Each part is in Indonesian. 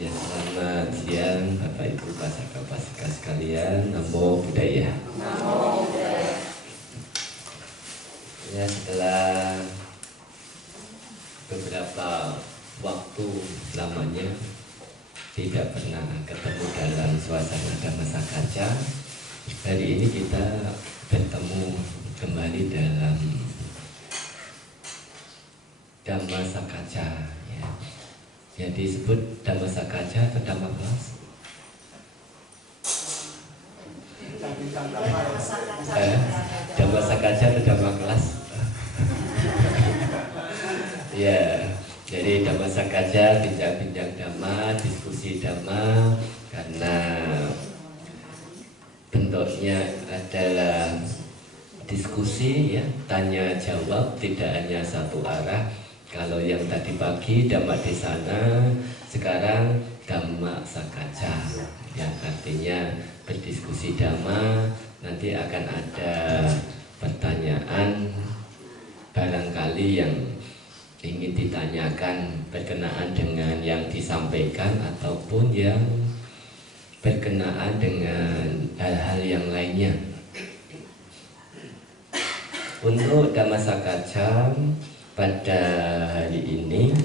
Ya, selamat siang Bapak Ibu Pasaka sekalian. Namo Buddhaya. Namo Buddhaya. Ya, setelah beberapa waktu lamanya tidak pernah ketemu dalam suasana Dhammasakaca, hari ini kita bertemu kembali dalam Dhammasakaca. Ya, disebut Dhammasakaca atau Dhamma kelas? Dhammasakaca atau Dhamma kelas? Ya, jadi Dhammasakaca bincang-bincang Dhamma, diskusi Dhamma, karena bentuknya adalah diskusi, ya, tanya jawab, tidak hanya satu arah. Kalau yang tadi pagi Dhamma Desana, sekarang Dhamma Sakaca, yang artinya berdiskusi Dhamma. Nanti akan ada pertanyaan barangkali yang ingin ditanyakan berkenaan dengan yang disampaikan ataupun yang berkenaan dengan hal-hal yang lainnya. Untuk Dhamma Sakaca pada hari ini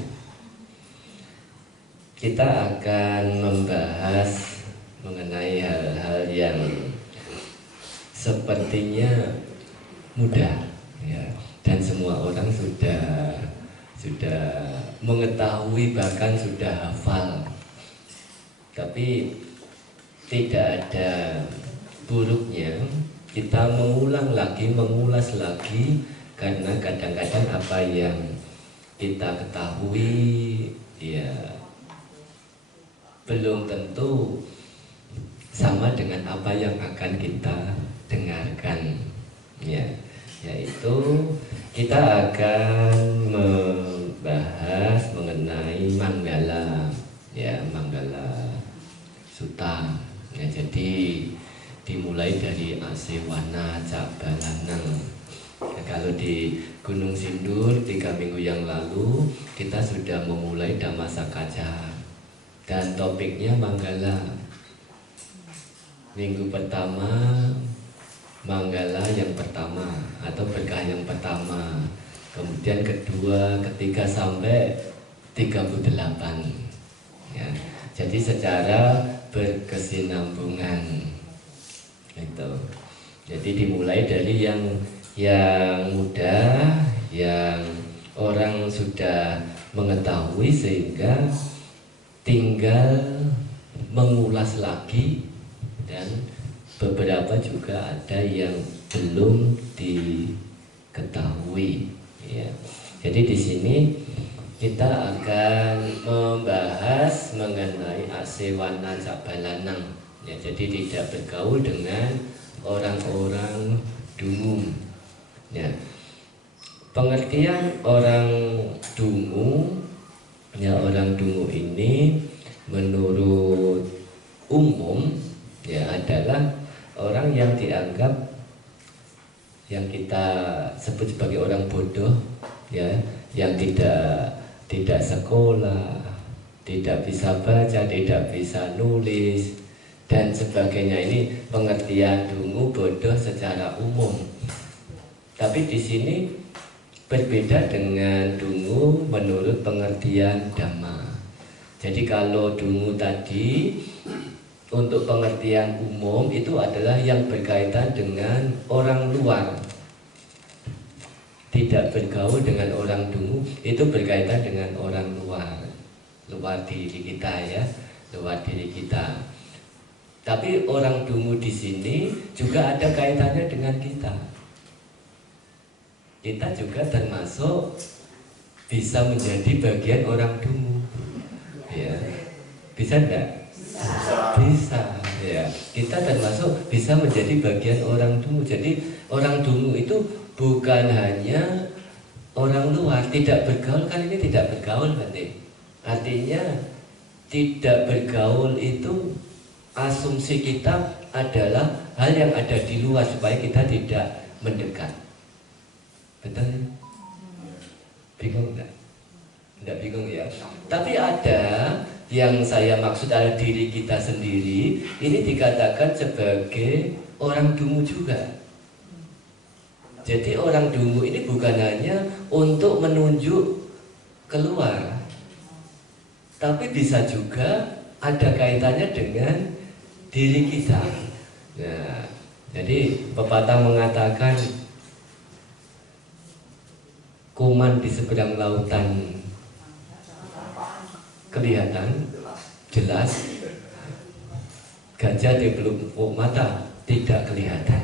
kita akan membahas mengenai hal-hal yang sepertinya mudah, ya, dan semua orang sudah mengetahui, bahkan sudah hafal. Tapi tidak ada buruknya kita mengulang lagi, mengulas lagi, karena kadang-kadang apa yang kita ketahui, ya, belum tentu sama dengan apa yang akan kita dengarkan, ya. Yaitu kita akan membahas mengenai Manggala, ya, Manggala Sutta. Ya, jadi dimulai dari Asewana Cabalanang. Ya, kalau di Gunung Sindur 3 minggu yang lalu kita sudah memulai Dhammasakaca dan topiknya Manggala. Minggu pertama Manggala yang pertama atau berkah yang pertama, kemudian kedua, ketiga sampai 38. Ya, jadi secara berkesinambungan itu. Jadi dimulai dari yang mudah, yang orang sudah mengetahui, sehingga tinggal mengulas lagi, dan beberapa juga ada yang belum diketahui, ya. Jadi di sini kita akan membahas mengenai Asewana Cabalanang, ya. Jadi tidak bergaul dengan orang-orang dungu. Ya, pengertian orang dungu, ya, orang dungu ini menurut umum, ya, adalah orang yang dianggap, yang kita sebut sebagai orang bodoh, ya, yang tidak sekolah, tidak bisa baca, tidak bisa nulis dan sebagainya. Ini pengertian dungu, bodoh secara umum. Tapi di sini berbeda dengan dungu menurut pengertian Dhamma. Jadi kalau dungu tadi untuk pengertian umum itu adalah yang berkaitan dengan orang luar, tidak bergaul dengan orang dungu, itu berkaitan dengan orang luar. luar diri kita ya, luar diri kita. Tapi orang dungu di sini juga ada kaitannya dengan kita. Kita juga termasuk bisa menjadi bagian orang dungu, ya. Bisa enggak? Bisa, ya. Kita termasuk bisa menjadi bagian orang dungu. Jadi orang dungu itu bukan hanya orang luar, tidak bergaul, kan ini tidak bergaul berarti. Artinya tidak bergaul itu asumsi kita adalah hal yang ada di luar supaya kita tidak mendekat. Betul? Bingung enggak? Enggak bingung ya. Tapi ada yang saya maksud adalah diri kita sendiri. Ini dikatakan sebagai orang dungu juga. Jadi orang dungu ini bukan hanya untuk menunjuk keluar, tapi bisa juga ada kaitannya dengan diri kita. Nah, jadi pepatah mengatakan kuman di seberang lautan kelihatan jelas, gajah di pelupuk mata tidak kelihatan.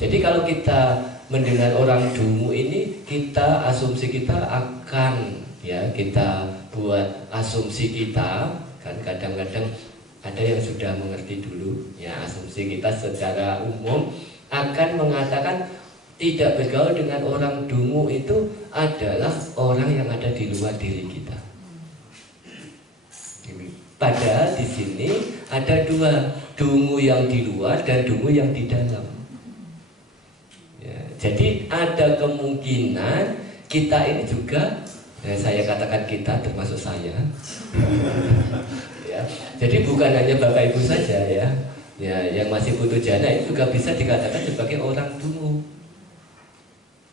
Jadi kalau kita mendengar orang dungu ini, kita asumsi kita akan ya, kita buat asumsi kita, kan kadang-kadang ada yang sudah mengerti dulu ya, asumsi kita secara umum akan mengatakan tidak bergaul dengan orang dungu itu adalah orang yang ada di luar diri kita. Padahal di sini ada dua, dungu yang di luar dan dungu yang di dalam. Ya, jadi ada kemungkinan kita ini juga, saya katakan kita termasuk saya. Ya, jadi bukan hanya Bapak Ibu saja ya, yang masih butuh jana itu juga bisa dikatakan sebagai orang dungu.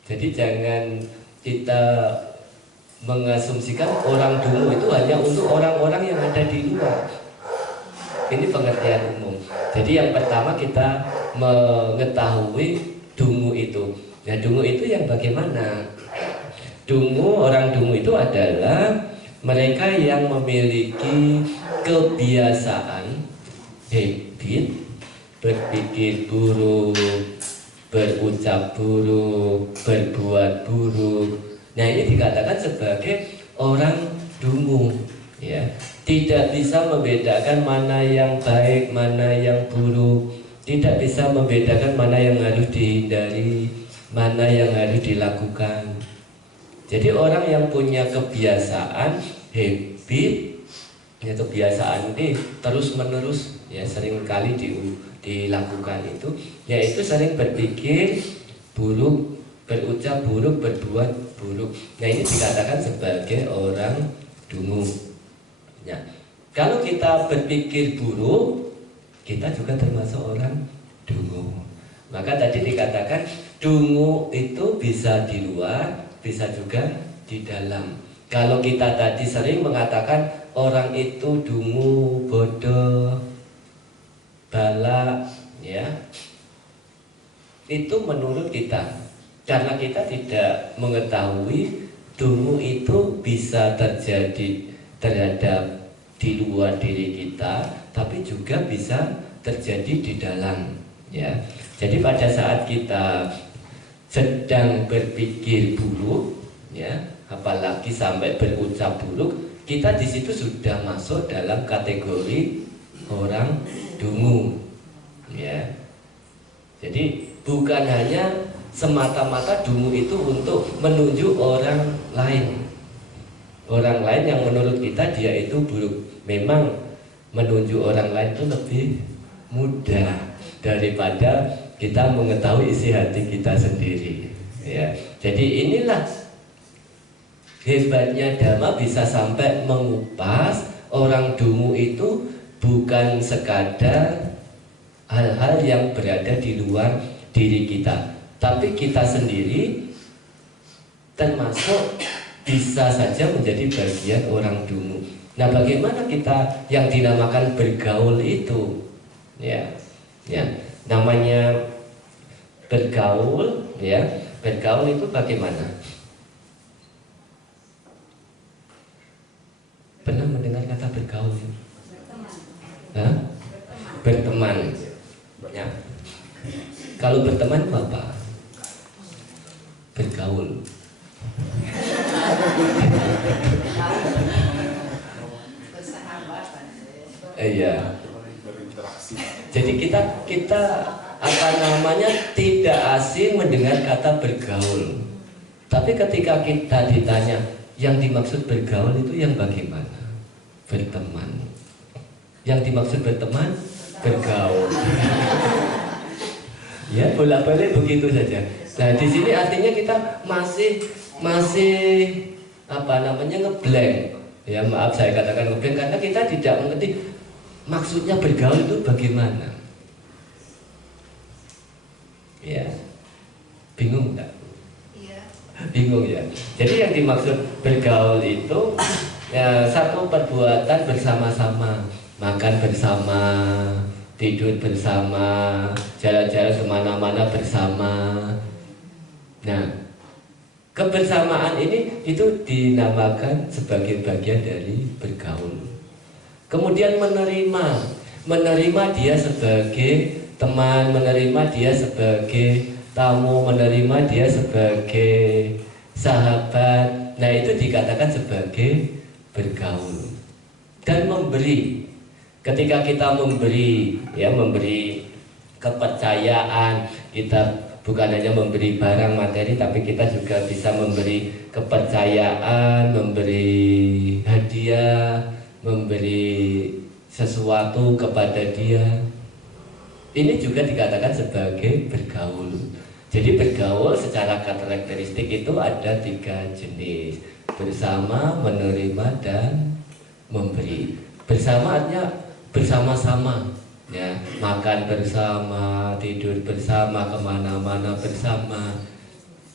Jadi jangan kita mengasumsikan orang dungu itu hanya untuk orang-orang yang ada di luar. Ini pengertian umum. Jadi yang pertama kita mengetahui dungu itu. Nah, dungu itu yang bagaimana? Dungu, orang dungu itu adalah mereka yang memiliki kebiasaan, habit, berpikir buruk, berucap buruk, berbuat buruk. Nah, ini dikatakan sebagai orang dungu, ya. Tidak bisa membedakan mana yang baik, mana yang buruk. Tidak bisa membedakan mana yang harus dihindari, mana yang harus dilakukan. Jadi orang yang punya kebiasaan, habit, ya kebiasaan ini terus menerus, ya sering kali dilakukan itu, yaitu sering berpikir buruk, berucap buruk, berbuat buruk. Nah, ini dikatakan sebagai orang dungu. Ya, kalau kita berpikir buruk, kita juga termasuk orang dungu. Maka tadi dikatakan dungu itu bisa di luar, bisa juga di dalam. Kalau kita tadi sering mengatakan orang itu dungu, bodoh, balak, ya, itu menurut kita, karena kita tidak mengetahui dungu itu bisa terjadi terhadap di luar diri kita, tapi juga bisa terjadi di dalam, ya. Jadi pada saat kita sedang berpikir buruk, ya, apalagi sampai berucap buruk, kita di situ sudah masuk dalam kategori orang dungu, ya. Jadi bukan hanya semata-mata dungu itu untuk menunjuk orang lain. Orang lain yang menurut kita dia itu buruk. Memang menunjuk orang lain itu lebih mudah daripada kita mengetahui isi hati kita sendiri, ya. Jadi inilah hebatnya Dhamma, bisa sampai mengupas orang dungu itu bukan sekadar hal-hal yang berada di luar diri kita, tapi kita sendiri termasuk bisa saja menjadi bagian orang dungu. Nah, bagaimana kita yang dinamakan bergaul itu? Ya, namanya bergaul, ya. Bergaul itu bagaimana? Pernah mendengar kata Kalau berteman itu apa? Bergaul. Iya. Jadi kita apa namanya tidak asing mendengar kata bergaul. Tapi ketika kita ditanya yang dimaksud bergaul itu yang bagaimana? Berteman. Yang dimaksud berteman, bergaul. Ya, bolak-balik begitu saja. Nah, di sini artinya kita masih apa namanya ngeblank. Ya, maaf saya katakan ngeblank karena kita tidak mengerti maksudnya bergaul itu bagaimana. Ya, bingung enggak? Iya. Bingung ya. Jadi yang dimaksud bergaul itu ya, satu perbuatan bersama-sama, makan bersama, tidur bersama, jalan-jalan kemana-mana bersama. Nah, kebersamaan ini itu dinamakan sebagai bagian dari bergaul. Kemudian menerima dia sebagai teman, menerima dia sebagai tamu, menerima dia sebagai sahabat. Nah, itu dikatakan sebagai bergaul. Dan memberi. Ketika kita memberi, ya memberi kepercayaan, kita bukan hanya memberi barang materi, tapi kita juga bisa memberi kepercayaan, memberi hadiah, memberi sesuatu kepada dia. Ini juga dikatakan sebagai bergaul. Jadi bergaul secara karakteristik itu ada 3 jenis: bersama, menerima, dan memberi. Bersama artinya bersama-sama, ya, makan bersama, tidur bersama, kemana-mana bersama.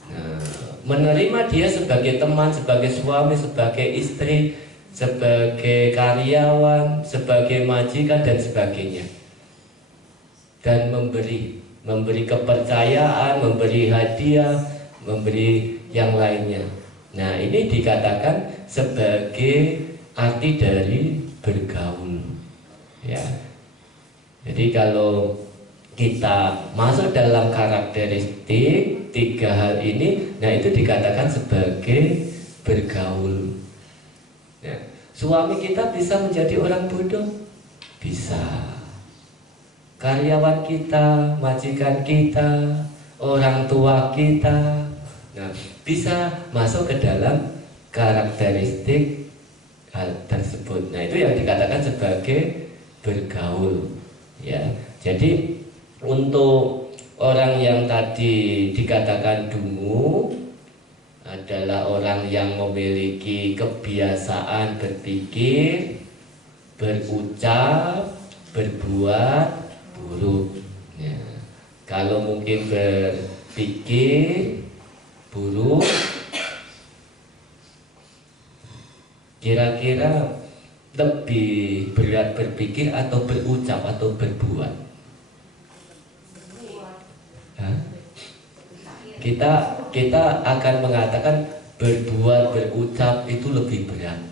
Nah, menerima dia sebagai teman, sebagai suami, sebagai istri, sebagai karyawan, sebagai majikan, dan sebagainya. Dan memberi kepercayaan, memberi hadiah, memberi yang lainnya. Nah, ini dikatakan sebagai arti dari bergaul. Ya. Jadi kalau kita masuk dalam karakteristik 3 hal ini, nah itu dikatakan sebagai bergaul. Ya. Suami kita bisa menjadi orang bodoh? Bisa. Karyawan kita, majikan kita, orang tua kita, nah bisa masuk ke dalam karakteristik hal tersebut. Nah, itu yang dikatakan sebagai bergaul. Ya, jadi untuk orang yang tadi dikatakan dungu adalah orang yang memiliki kebiasaan berpikir, berucap, berbuat buruk. Ya. Kalau mungkin berpikir buruk, kira-kira lebih berat berpikir atau berucap atau berbuat? Hah? Kita akan mengatakan berbuat, berucap itu lebih berat.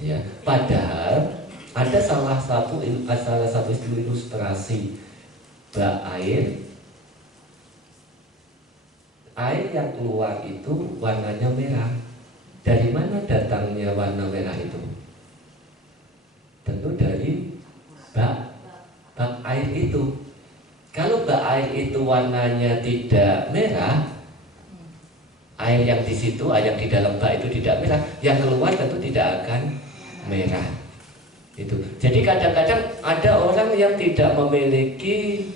Ya. Padahal ada salah satu ilustrasi bak air yang keluar itu warnanya merah. Dari mana datangnya warna merah itu? Tentu dari bak air itu. Kalau bak air itu warnanya tidak merah, air yang di situ, air yang di dalam bak itu tidak merah, yang keluar tentu tidak akan merah. Itu. Jadi kadang-kadang ada orang yang tidak memiliki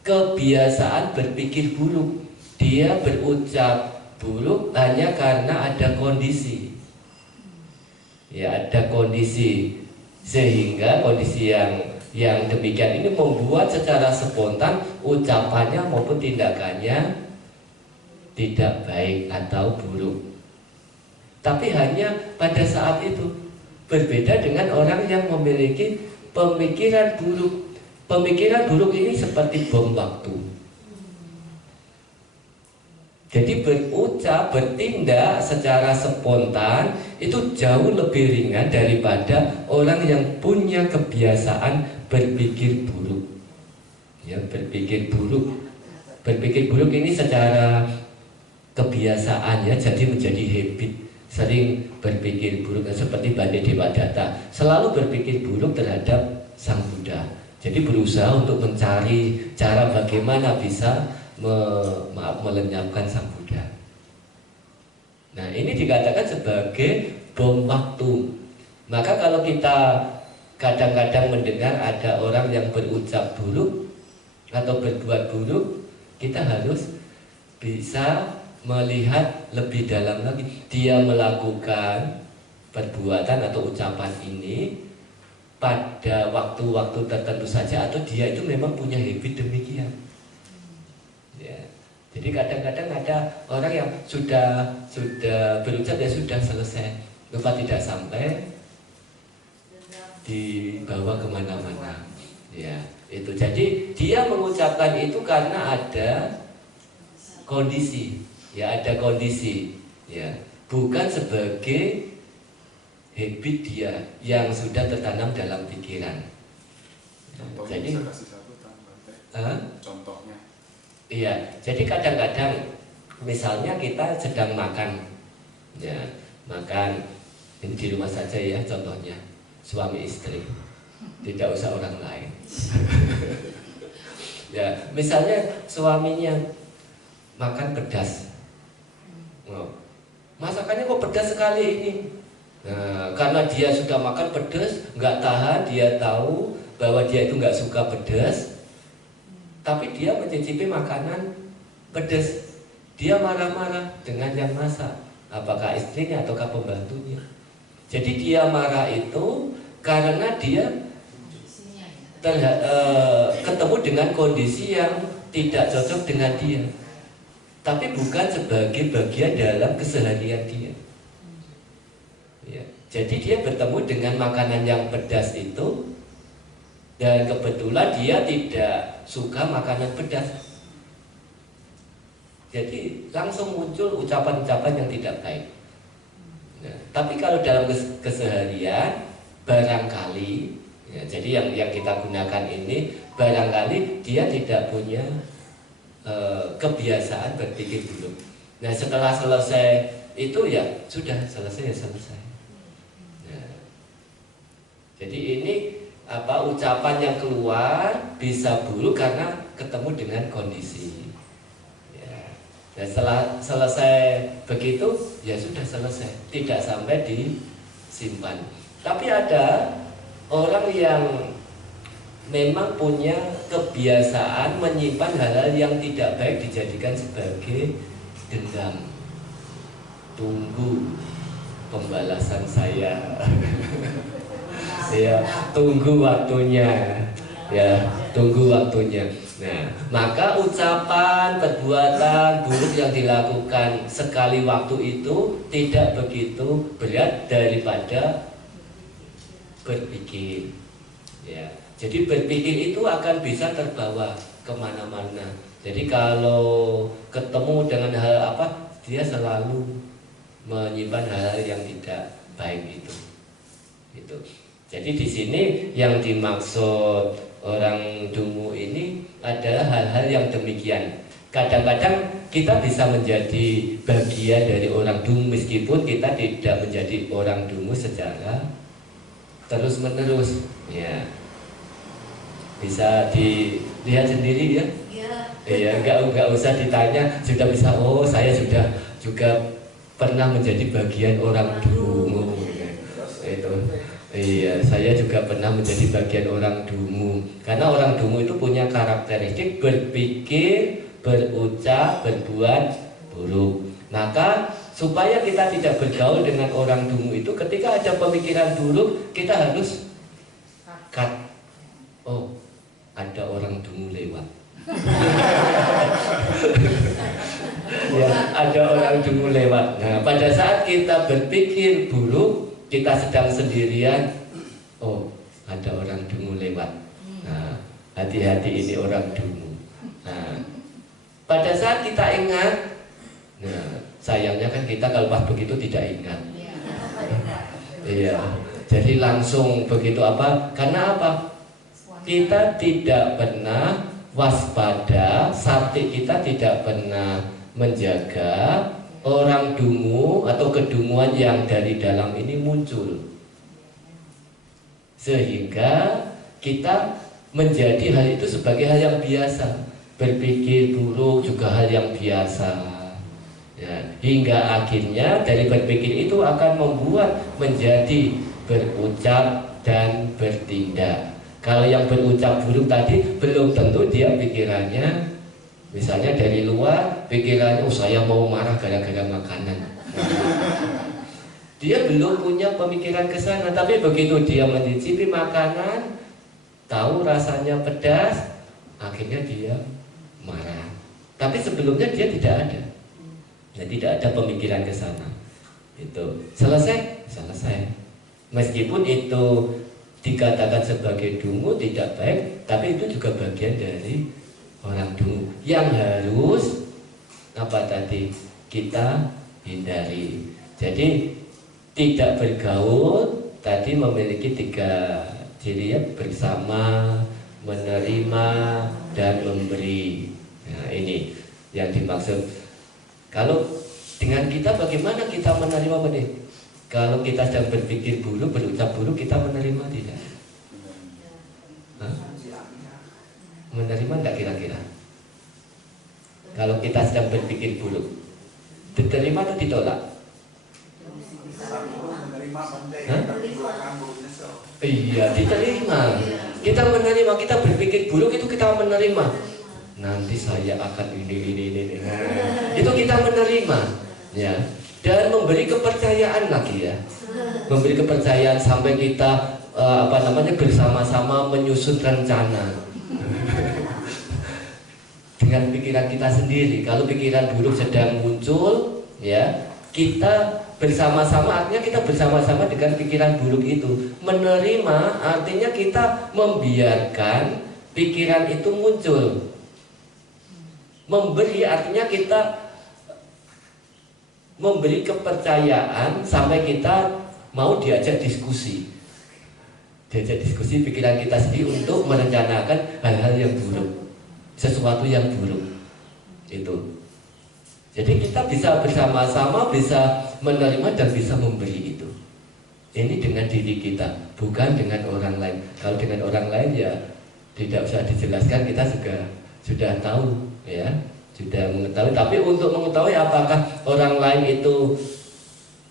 kebiasaan berpikir buruk. Dia berucap buruk hanya karena ada kondisi. Ya, ada kondisi, sehingga kondisi yang demikian ini membuat secara spontan ucapannya maupun tindakannya tidak baik atau buruk. Tapi hanya pada saat itu. Berbeda dengan orang yang memiliki pemikiran buruk. Pemikiran buruk ini seperti bom waktu. Jadi berucap, bertindak secara spontan itu jauh lebih ringan daripada orang yang punya kebiasaan berpikir buruk. Ya, berpikir buruk. Berpikir buruk ini secara kebiasaan ya, jadi menjadi habit, sering berpikir buruk, seperti Bante Dewadatta selalu berpikir buruk terhadap Sang Buddha. Jadi berusaha untuk mencari cara bagaimana bisa melenyapkan Sang Buddha. Nah, ini dikatakan sebagai bom waktu. Maka kalau kita kadang-kadang mendengar ada orang yang berucap buruk atau berbuat buruk, kita harus bisa melihat lebih dalam lagi. Dia melakukan perbuatan atau ucapan ini pada waktu-waktu tertentu saja, atau dia itu memang punya habit demikian. Ya. Jadi kadang-kadang ada orang yang sudah berucap ya sudah selesai, lupa tidak sampai dibawa kemana-mana. Ya, itu. Jadi dia mengucapkan itu karena ada kondisi. Ya, ada kondisi, ya, bukan sebagai habit dia yang sudah tertanam dalam pikiran. Contohnya Jadi, bisa kasih satu contohnya. Iya, jadi kadang-kadang misalnya kita sedang makan, ya, makan ini di rumah saja ya, contohnya suami istri, tidak usah orang lain. Ya, misalnya suaminya makan pedas. Oh, masakannya kok pedas sekali ini? Nah, karena dia sudah makan pedas, nggak tahan, dia tahu bahwa dia itu nggak suka pedas, tapi dia mencicipi makanan pedas. Dia marah-marah dengan yang masak, apakah istrinya ataukah pembantunya. Jadi dia marah itu karena dia ketemu dengan kondisi yang tidak cocok dengan dia, tapi bukan sebagai bagian dalam keseharian dia. Ya, jadi dia bertemu dengan makanan yang pedas itu, dan kebetulan dia tidak suka makanan pedas. Jadi langsung muncul ucapan-ucapan yang tidak baik. Nah, tapi kalau dalam keseharian barangkali, ya, jadi yang kita gunakan ini barangkali dia tidak punya kebiasaan berpikir buruk. Nah, setelah selesai itu ya sudah selesai ya selesai. Nah, jadi ini ucapan yang keluar bisa buruk karena ketemu dengan kondisi. Ya. Dan setelah selesai begitu ya sudah selesai, tidak sampai disimpan. Tapi ada orang yang memang punya kebiasaan menyimpan hal-hal yang tidak baik, dijadikan sebagai dendam. Tunggu pembalasan saya. Ya, tunggu waktunya. Ya, tunggu waktunya. Nah, maka ucapan, perbuatan buruk yang dilakukan sekali waktu itu tidak begitu berat daripada berpikir. Ya. Jadi berpikir itu akan bisa terbawa kemana-mana. Jadi kalau ketemu dengan hal apa, dia selalu menyimpan hal yang tidak baik itu. Gitu. Jadi di sini yang dimaksud orang dungu ini adalah hal-hal yang demikian. Kadang-kadang kita bisa menjadi bagian dari orang dungu meskipun kita tidak menjadi orang dungu secara terus-menerus. Ya. Bisa dilihat sendiri ya. Iya, enggak usah ditanya, sudah bisa. Oh, saya sudah juga pernah menjadi bagian orang dungu. Itu. Iya, saya juga pernah menjadi bagian orang dungu. Karena orang dungu itu punya karakteristik berpikir, berucap, berbuat buruk. Maka supaya kita tidak bergaul dengan orang dungu itu, ketika ada pemikiran buruk, kita harus cut. Oh, ada orang dungu lewat. Ya, ada orang dungu lewat. Nah, pada saat kita berpikir buruk, kita sedang sendirian. Oh, ada orang dungu lewat. Nah, hati-hati ini orang dungu. Nah, pada saat kita ingat, nah, sayangnya kan kita kalau pas begitu tidak ingat. Iya. Jadi langsung begitu apa? Karena apa? Kita tidak pernah waspada, sati kita tidak pernah menjaga orang dungu atau kedunguan yang dari dalam ini muncul, sehingga kita menjadi hal itu sebagai hal yang biasa. Berpikir buruk juga hal yang biasa ya, hingga akhirnya dari berpikir itu akan membuat menjadi berucap dan bertindak. Kalau yang berucap buruk tadi belum tentu dia pikirannya, misalnya dari luar pikirannya, oh saya mau marah gara-gara makanan. Dia belum punya pemikiran ke sana, tapi begitu dia mencicipi makanan, tahu rasanya pedas, akhirnya dia marah. Tapi sebelumnya dia tidak ada, tidak ada pemikiran ke sana. Itu selesai. Meskipun itu dikatakan sebagai dungu tidak baik, tapi itu juga bagian dari orang dungu yang harus apa tadi kita hindari. Jadi tidak bergaul tadi memiliki 3 ciri ya, bersama, menerima, dan memberi. Nah ini yang dimaksud. Kalau dengan kita bagaimana kita menerima benih? Kalau kita sedang berpikir buruk, berucap buruk, kita menerima tidak? Hah? Menerima enggak kira-kira? Kalau kita sedang berpikir buruk, diterima atau ditolak? Hah? Iya, diterima. Kita menerima, kita berpikir buruk itu kita menerima. Nanti saya akan ini. Itu kita menerima, ya. Dan memberi kepercayaan lagi ya, memberi kepercayaan sampai kita bersama-sama menyusun rencana dengan pikiran kita sendiri. Kalau pikiran buruk sedang muncul, ya kita bersama-sama, artinya kita bersama-sama dengan pikiran buruk itu. Menerima artinya kita membiarkan pikiran itu muncul. Memberi artinya kita memberi kepercayaan sampai kita mau diajak diskusi pikiran kita sendiri untuk merencanakan hal-hal yang buruk, sesuatu yang buruk itu. Jadi kita bisa bersama-sama, bisa menerima dan bisa memberi itu. Ini dengan diri kita, bukan dengan orang lain. Kalau dengan orang lain ya tidak usah dijelaskan, kita juga sudah tahu ya, sudah mengetahui. Tapi untuk mengetahui apakah orang lain itu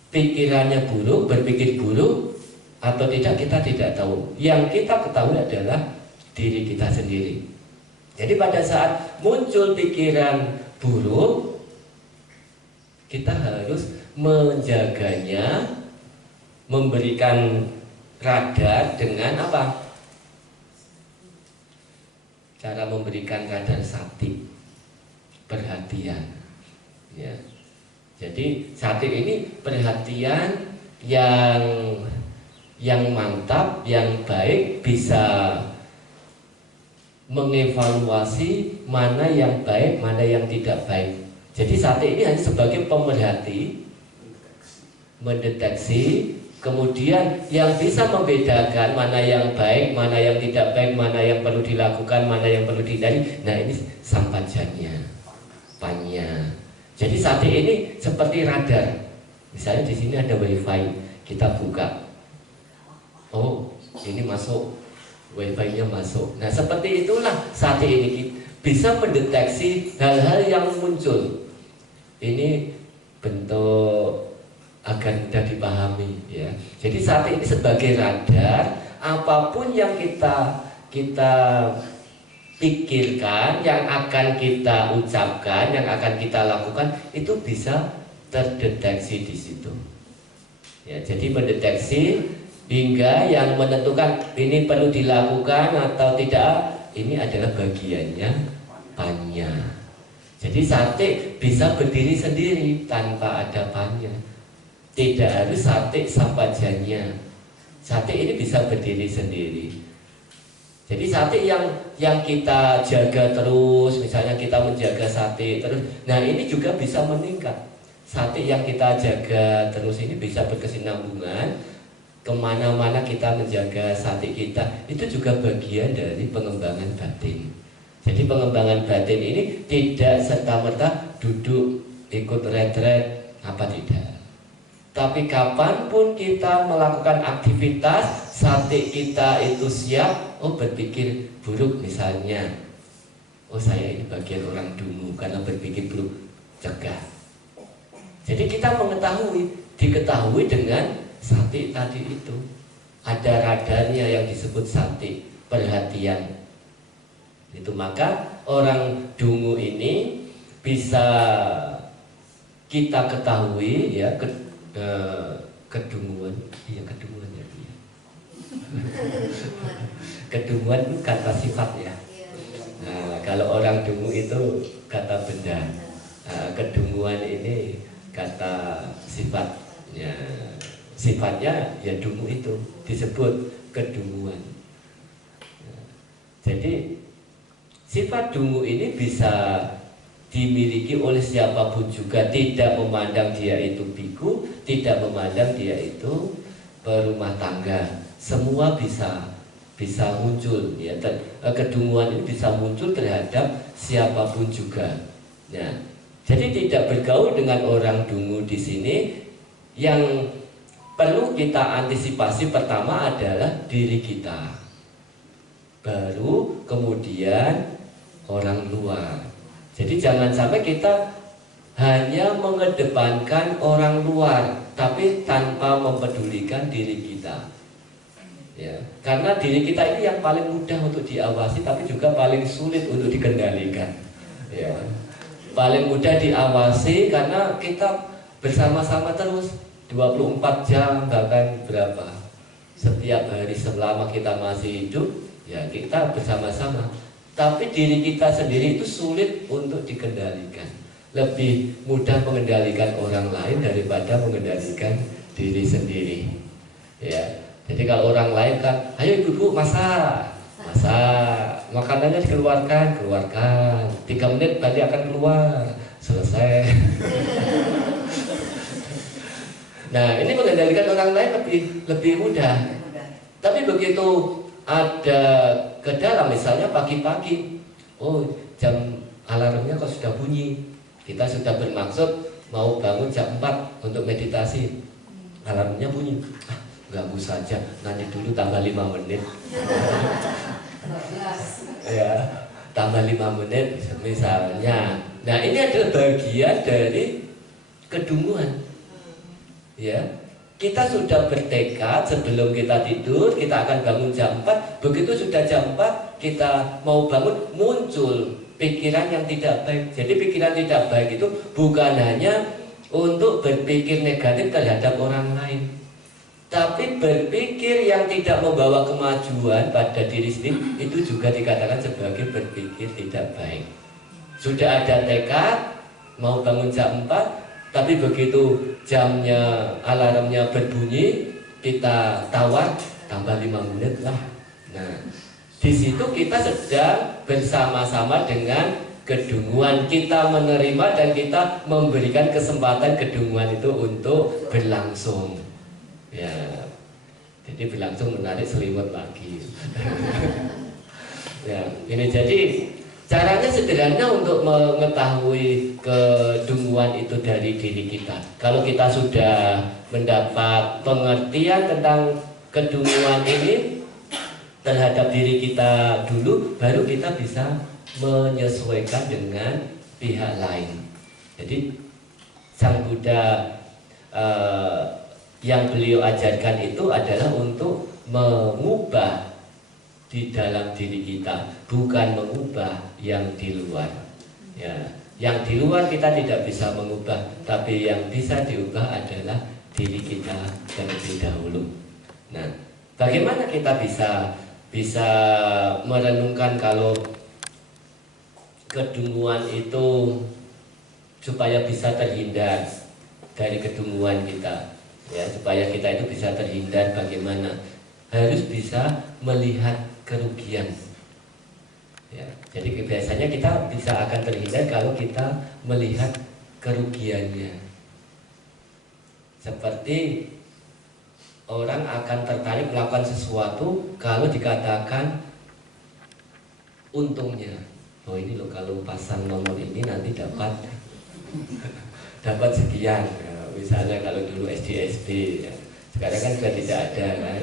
pikirannya buruk, berpikir buruk atau tidak, kita tidak tahu. Yang kita ketahui adalah diri kita sendiri. Jadi pada saat muncul pikiran buruk, kita harus menjaganya, memberikan radar dengan apa? Cara memberikan radar sati, perhatian ya. Jadi sati ini perhatian yang mantap, yang baik, bisa mengevaluasi mana yang baik, mana yang tidak baik. Jadi sati ini hanya sebagai pemerhati, mendeteksi, kemudian yang bisa membedakan mana yang baik, mana yang tidak baik, mana yang perlu dilakukan, mana yang perlu dihindari. Nah ini sampajanya, panya. Jadi sati ini seperti radar. Misalnya di sini ada wifi, kita buka. Oh, ini masuk, wifi-nya masuk. Nah seperti itulah sati ini bisa mendeteksi hal-hal yang muncul. Ini bentuk agar mudah dipahami ya. Jadi saat ini sebagai radar, apapun yang kita pikirkan, yang akan kita ucapkan, yang akan kita lakukan, itu bisa terdeteksi di situ. Ya, jadi mendeteksi hingga yang menentukan ini perlu dilakukan atau tidak, ini adalah bagiannya panya. Jadi sate bisa berdiri sendiri tanpa ada panya. Tidak harus sate sampajanya. Sate ini bisa berdiri sendiri. Jadi sate yang kita jaga terus, misalnya kita menjaga sate terus, nah ini juga bisa meningkat. Sate yang kita jaga terus ini bisa berkesinambungan. Kemana-mana kita menjaga sate kita, itu juga bagian dari pengembangan batin. Jadi pengembangan batin ini tidak serta-merta duduk ikut retret apa tidak. Tapi kapanpun kita melakukan aktivitas, sati kita itu siap, berpikir buruk misalnya, saya ini bagian orang dungu karena berpikir buruk, cegah. Jadi kita diketahui dengan sati tadi itu. Ada radarnya yang disebut sati, perhatian. Itu maka orang dungu ini bisa kita ketahui ya kedunguan, iya kedunguan ya. Kedunguan itu kata sifat ya. Nah, kalau orang dungu itu kata benda. Nah, kedunguan ini kata sifat. Ya, sifatnya ya dungu itu disebut kedunguan. Nah, jadi sifat dungu ini bisa dimiliki oleh siapapun juga, tidak memandang dia itu biku, tidak memandang dia itu berumah tangga, semua bisa muncul ya. Kedunguan ini bisa muncul terhadap siapapun juga. Nah, jadi tidak bergaul dengan orang dungu di sini. Yang perlu kita antisipasi pertama adalah diri kita, baru kemudian orang luar. Jadi jangan sampai kita hanya mengedepankan orang luar, tapi tanpa mempedulikan diri kita. Ya, karena diri kita ini yang paling mudah untuk diawasi, tapi juga paling sulit untuk dikendalikan. Ya, paling mudah diawasi karena kita bersama-sama terus 24 jam bahkan berapa. Setiap hari selama kita masih hidup, ya kita bersama-sama. Tapi diri kita sendiri itu sulit untuk dikendalikan. Lebih mudah mengendalikan orang lain daripada mengendalikan diri sendiri. Ya. Jadi kalau orang lain kan, ayo ibu-ibu masak, makanannya dikeluarkan, 3 menit tadi akan keluar, selesai. Nah, ini mengendalikan orang lain lebih mudah. Tapi begitu ada ke dalam, misalnya pagi-pagi, jam alarmnya kok sudah bunyi, kita sudah bermaksud mau bangun jam 4 untuk meditasi, alarmnya bunyi, ganggu saja, nanti dulu tambah 5 menit. Ya, tambah 5 menit misalnya. Nah, ini adalah bagian dari kedunguan. Ya, kita sudah bertekad sebelum kita tidur, kita akan bangun jam 4. Begitu sudah jam 4, kita mau bangun, muncul pikiran yang tidak baik. Jadi pikiran tidak baik itu bukan hanya untuk berpikir negatif terhadap orang lain, tapi berpikir yang tidak membawa kemajuan pada diri sendiri, itu juga dikatakan sebagai berpikir tidak baik. Sudah ada tekad mau bangun jam 4, tapi begitu jamnya, alarmnya berbunyi, kita tawar, tambah 5 menit lah. Nah, di situ kita sedang bersama-sama dengan kedunguan. Kita menerima dan kita memberikan kesempatan kedunguan itu untuk berlangsung. Ya, jadi berlangsung menarik selimut lagi. Ya, ini jadi caranya sederhana untuk mengetahui kedunguan itu dari diri kita. Kalau kita sudah mendapat pengertian tentang kedunguan ini terhadap diri kita dulu, baru kita bisa menyesuaikan dengan pihak lain. Jadi Sang Buddha yang beliau ajarkan itu adalah untuk mengubah di dalam diri kita, bukan mengubah yang di luar. Ya, yang di luar kita tidak bisa mengubah, tapi yang bisa diubah adalah diri kita terlebih dahulu. Nah, bagaimana kita bisa merenungkan kalau kedunguan itu supaya bisa terhindar dari kedunguan kita? Ya, supaya kita itu bisa terhindar, bagaimana? Harus bisa melihat kerugian. Ya, jadi biasanya kita bisa akan terhindar kalau kita melihat kerugiannya. Seperti orang akan tertarik melakukan sesuatu kalau dikatakan untungnya. oh ini loh kalau pasang nomor ini nanti dapat dapat sekian. Nah, misalnya kalau dulu SD SD ya. Sekarang kan sudah tidak ada kan.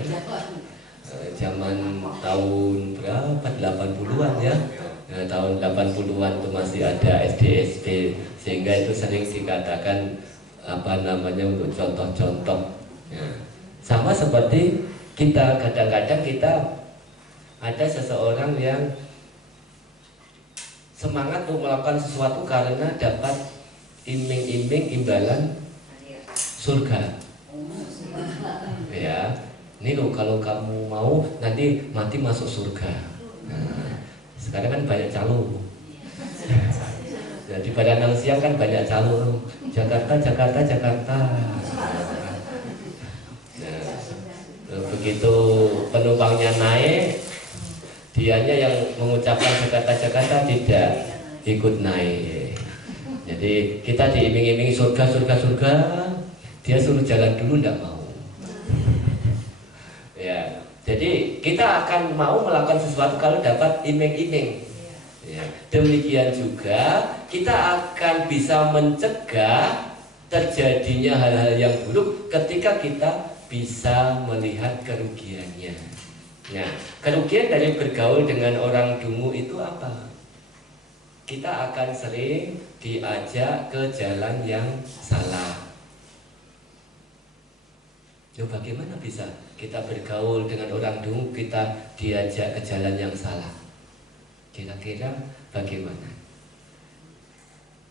Zaman tahun berapa 80-an ya. Nah, tahun 80-an itu masih ada SD SD, sehingga itu sering dikatakan apa namanya untuk contoh-contoh. Nah, sama seperti kita kadang-kadang kita ada seseorang yang semangat untuk melakukan sesuatu karena dapat iming-iming imbalan surga. Ya, ini loh kalau kamu mau nanti mati masuk surga. Nah, sekarang kan banyak calon. Jadi pada nang siang kan banyak calon. Jakarta, Jakarta, Jakarta. Nah, begitu penumpangnya naik, dianya yang mengucapkan Jakarta, Jakarta tidak ikut naik. Jadi kita diiming-imingi surga, surga, surga. Dia suruh jalan dulu, tidak mau. Ya, jadi kita akan mau melakukan sesuatu kalau dapat iming-iming. Ya, demikian juga kita akan bisa mencegah terjadinya hal-hal yang buruk ketika kita bisa melihat kerugiannya. Nah, kerugian dari bergaul dengan orang dungu itu apa? Kita akan sering diajak ke jalan yang salah. Loh, bagaimana bisa kita bergaul dengan orang dungu, kita diajak ke jalan yang salah? Kira-kira bagaimana?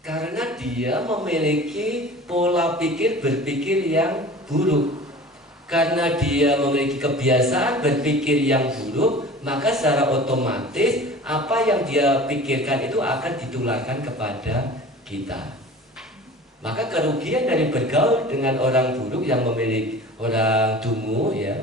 Karena dia memiliki pola pikir berpikir yang buruk. Karena dia memiliki kebiasaan berpikir yang buruk, maka secara otomatis apa yang dia pikirkan itu akan ditularkan kepada kita. Maka kerugian dari bergaul dengan orang buruk yang memiliki orang dungu ya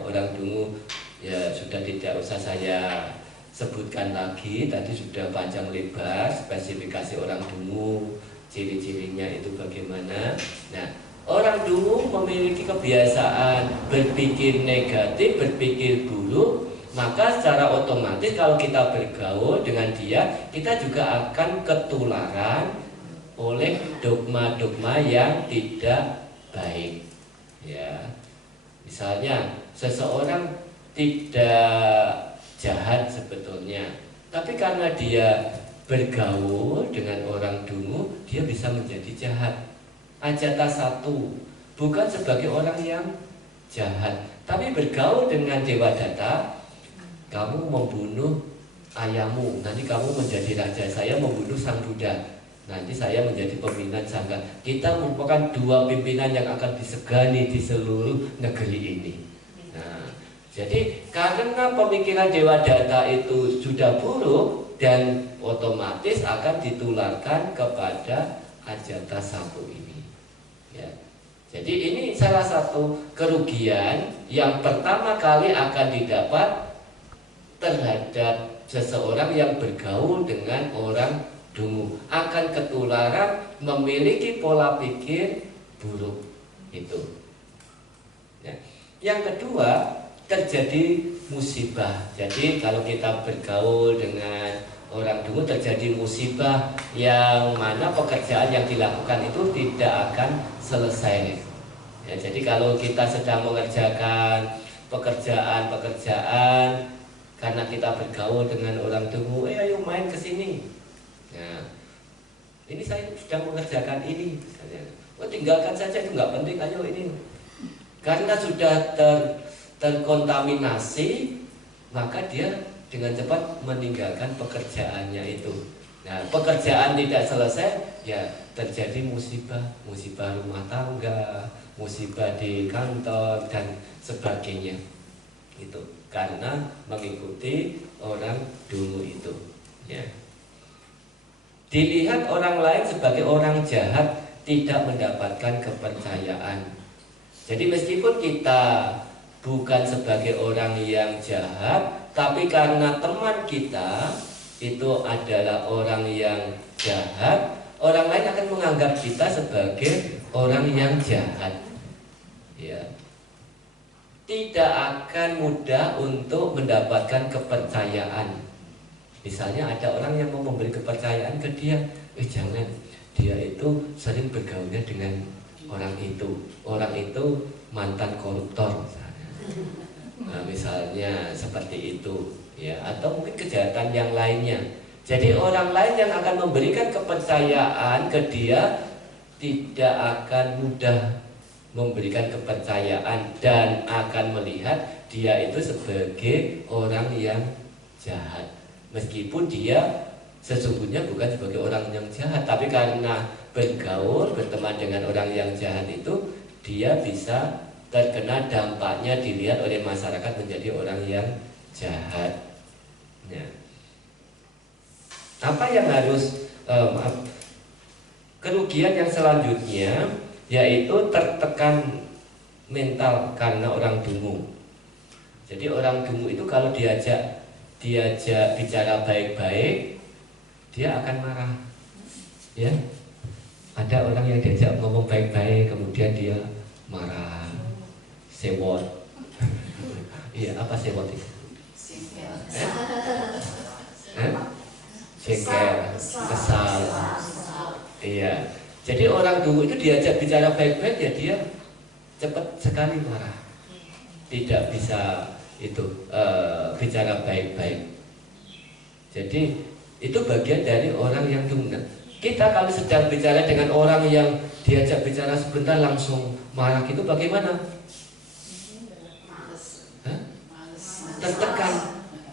sudah tidak usah saya sebutkan lagi, tadi sudah panjang lebar spesifikasi orang dungu, ciri-cirinya itu bagaimana. Nah, orang dungu memiliki kebiasaan berpikir negatif, berpikir buruk, maka secara otomatis kalau kita bergaul dengan dia, kita juga akan ketularan oleh dogma-dogma yang tidak baik. Ya, misalnya seseorang tidak jahat sebetulnya, tapi karena dia bergaul dengan orang dungu, dia bisa menjadi jahat. Ajata-satu bukan sebagai orang yang jahat, tapi bergaul dengan Dewadatta. Kamu membunuh ayahmu, nanti kamu menjadi raja. Saya membunuh sang Buddha, nanti saya menjadi pimpinan sangga. Kita merupakan dua pimpinan yang akan disegani di seluruh negeri ini. Nah, jadi karena pemikiran Dewadatta itu sudah buruk dan otomatis akan ditularkan kepada Ajata-satu ini. Ya. Jadi ini salah satu kerugian yang pertama kali akan didapat terhadap seseorang yang bergaul dengan orang dungu, akan ketularan memiliki pola pikir buruk itu. Ya. Yang kedua, terjadi musibah. Jadi kalau kita bergaul dengan orang dungu terjadi musibah yang mana pekerjaan yang dilakukan itu tidak akan selesai. Ya, jadi kalau kita sedang mengerjakan pekerjaan karena kita bergaul dengan orang dungu, ayo main ke sini. Nah, ini saya sedang mengerjakan ini. Oh, tinggalkan saja, itu nggak penting, ayo ini. Karena sudah terkontaminasi, maka dia dengan cepat meninggalkan pekerjaannya itu. Nah, pekerjaan tidak selesai, ya terjadi musibah rumah tangga, musibah di kantor dan sebagainya. Itu karena mengikuti orang dungu itu. Ya. Dilihat orang lain sebagai orang jahat, tidak mendapatkan kepercayaan. Jadi meskipun kita bukan sebagai orang yang jahat, tapi karena teman kita itu adalah orang yang jahat, orang lain akan menganggap kita sebagai orang yang jahat. Ya. Tidak akan mudah untuk mendapatkan kepercayaan. Misalnya ada orang yang mau memberi kepercayaan ke dia, jangan, dia itu sering bergaulnya dengan orang itu mantan koruptor misalnya. Nah, misalnya seperti itu ya, atau mungkin kejahatan yang lainnya. Jadi orang lain yang akan memberikan kepercayaan ke dia tidak akan mudah memberikan kepercayaan dan akan melihat dia itu sebagai orang yang jahat, meskipun dia sesungguhnya bukan sebagai orang yang jahat, tapi karena bergaul, berteman dengan orang yang jahat itu, dia bisa terkena dampaknya, dilihat oleh masyarakat menjadi orang yang jahat. Ya. Apa yang harus kerugian yang selanjutnya yaitu tertekan mental karena orang dungu. Jadi orang dungu itu kalau diajak bicara baik-baik, dia akan marah. Ya, ada orang yang diajak ngomong baik-baik, kemudian dia marah, sewot. Iya, apa sewot itu? Jengkel, kesal. Iya. Jadi orang dungu itu diajak bicara baik-baik ya dia cepat sekali marah. Tidak bisa bicara baik-baik. Jadi itu bagian dari orang yang dungu. Kita kalau sedang bicara dengan orang yang diajak bicara sebentar langsung marah itu bagaimana?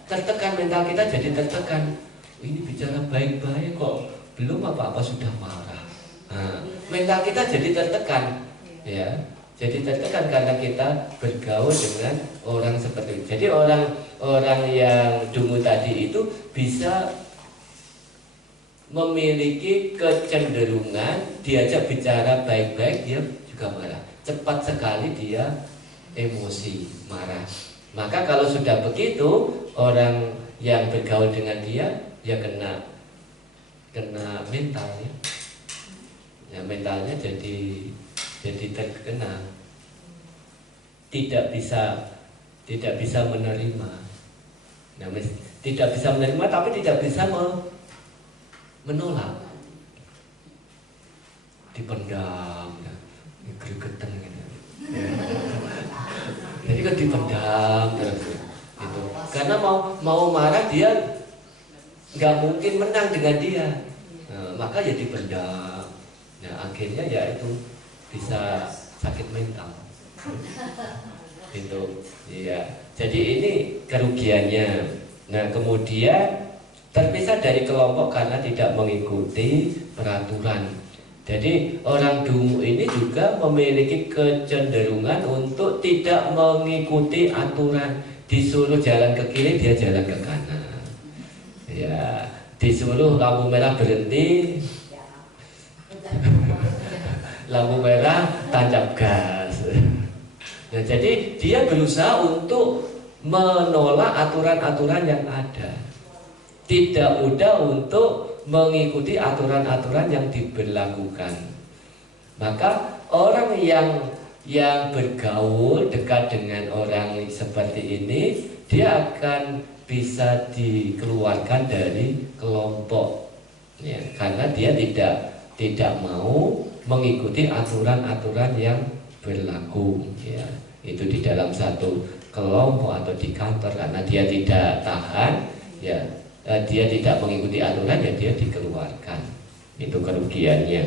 Tertekan mental kita jadi tertekan. Ini bicara baik-baik kok belum apa-apa sudah marah. Nah, mental kita jadi tertekan, ya. Jadi tertekan karena kita bergaul dengan orang seperti itu. Jadi orang yang dungu tadi itu bisa memiliki kecenderungan diajak bicara baik-baik dia juga marah. Cepat sekali dia emosi, marah. Maka kalau sudah begitu, orang yang bergaul dengan dia kena mentalnya. Ya, mentalnya jadi terkena, tidak bisa menerima. Nah, tidak bisa menerima tapi tidak bisa menolak, dipendam, ya, gregetan gitu. Jadi kan dipendam terus gitu. Karena mau marah dia nggak mungkin menang dengan dia, nah, maka ya dipendam. Nah, akhirnya ya itu bisa sakit mental. Itu, ya. Jadi ini kerugiannya. Nah, kemudian terpisah dari kelompok karena tidak mengikuti peraturan. Jadi orang dungu ini juga memiliki kecenderungan untuk tidak mengikuti aturan. Disuruh jalan ke kiri dia jalan ke kanan. Ya, disuruh lampu merah berhenti, lampu merah tancap gas. Nah, jadi dia berusaha untuk menolak aturan-aturan yang ada. Tidak mudah untuk mengikuti aturan-aturan yang diberlakukan. Maka orang yang bergaul dekat dengan orang seperti ini, dia akan bisa dikeluarkan dari kelompok, ya, karena dia tidak mau mengikuti aturan-aturan yang berlaku, ya, itu di dalam satu kelompok atau di kantor, karena dia tidak tahan, ya, dia tidak mengikuti aturan, ya dia dikeluarkan. Itu kerugiannya.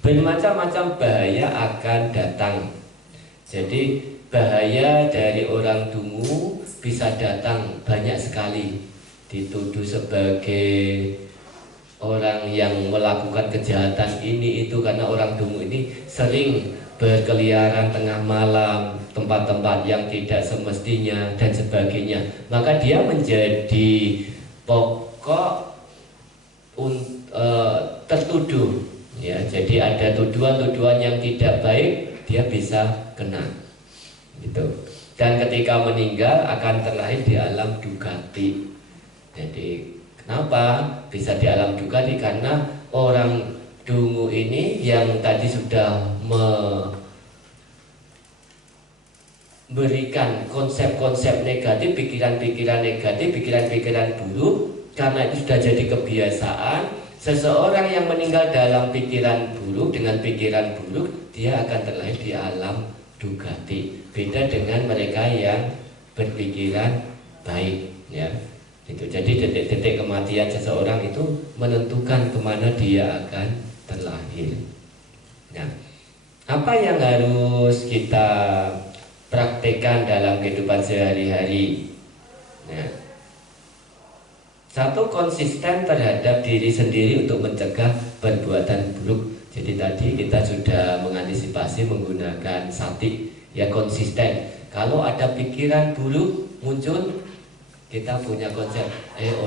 Bermacam-macam bahaya akan datang. Jadi bahaya dari orang dungu bisa datang banyak sekali. Dituduh sebagai orang yang melakukan kejahatan ini itu, karena orang dungu ini sering berkeliaran tengah malam, tempat-tempat yang tidak semestinya dan sebagainya. Maka dia menjadi pokok tertuduh, ya. Jadi ada tuduhan-tuduhan yang tidak baik, dia bisa kena gitu. Dan ketika meninggal akan terlahir di alam dugati. Jadi kenapa bisa di alam dugati? Karena orang dungu ini yang tadi sudah memberikan konsep-konsep negatif, pikiran-pikiran negatif, pikiran-pikiran buruk, karena itu sudah jadi kebiasaan, seseorang yang meninggal dalam pikiran buruk, dengan pikiran buruk, dia akan terlahir di alam dugati. Beda dengan mereka yang berpikiran baik, ya. Itu. Jadi detik-detik kematian seseorang itu menentukan kemana dia akan terlahir. Nah, apa yang harus kita praktekkan dalam kehidupan sehari-hari? Nah, satu, konsisten terhadap diri sendiri untuk mencegah perbuatan buruk. Jadi tadi kita sudah mengantisipasi menggunakan sati, ya, konsisten. Kalau ada pikiran buruk muncul, kita punya konsep,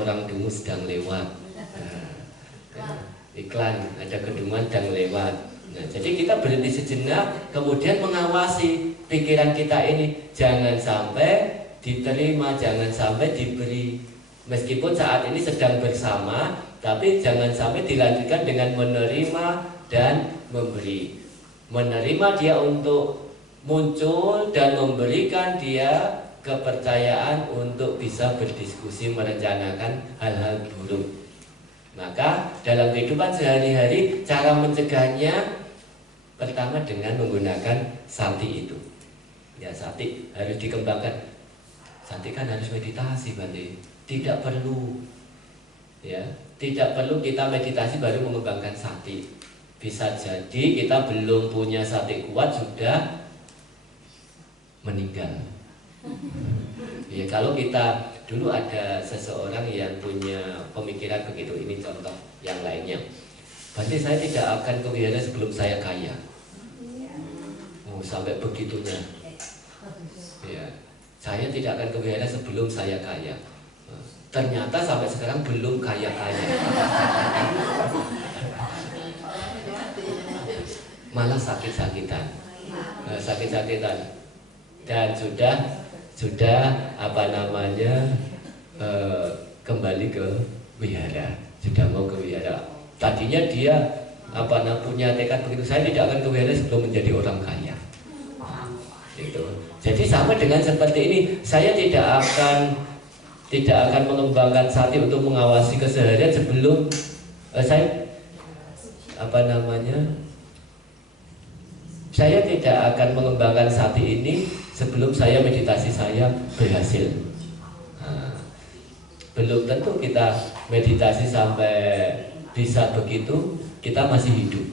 orang dungu sedang lewat. Iklan, ada kedunguan sedang lewat. Nah, jadi kita berhenti sejenak, kemudian mengawasi pikiran kita ini, jangan sampai diterima, jangan sampai diberi. Meskipun saat ini sedang bersama, tapi jangan sampai dilanjutkan dengan menerima dan memberi. Menerima dia untuk muncul dan memberikan dia kepercayaan untuk bisa berdiskusi, merencanakan hal-hal buruk. Maka dalam kehidupan sehari-hari, cara mencegahnya pertama dengan menggunakan sati itu. Ya, sati harus dikembangkan. Sati kan harus meditasi, Bante. Tidak perlu, ya, tidak perlu kita meditasi baru mengembangkan sati. Bisa jadi kita belum punya sati kuat sudah meninggal. Ya, kalau kita dulu ada seseorang yang punya pemikiran begitu, ini contoh yang lainnya. Berarti saya tidak akan ke wihara sebelum saya kaya. Oh, sampai begitunya. Ya, saya tidak akan ke wihara sebelum saya kaya. Ternyata sampai sekarang belum kaya-kaya. Malah sakit-sakitan. Sakit-sakitan. Dan sudah kembali ke wihara, sudah mau ke wihara. Tadinya dia punya tekad begitu, saya tidak akan ke wihara sebelum menjadi orang kaya. Gitu. Jadi sama dengan seperti ini, saya tidak akan mengembangkan sati untuk mengawasi keseharian sebelum saya tidak akan mengembangkan sati ini sebelum saya meditasi saya berhasil. Nah, belum tentu kita meditasi sampai bisa begitu, kita masih hidup.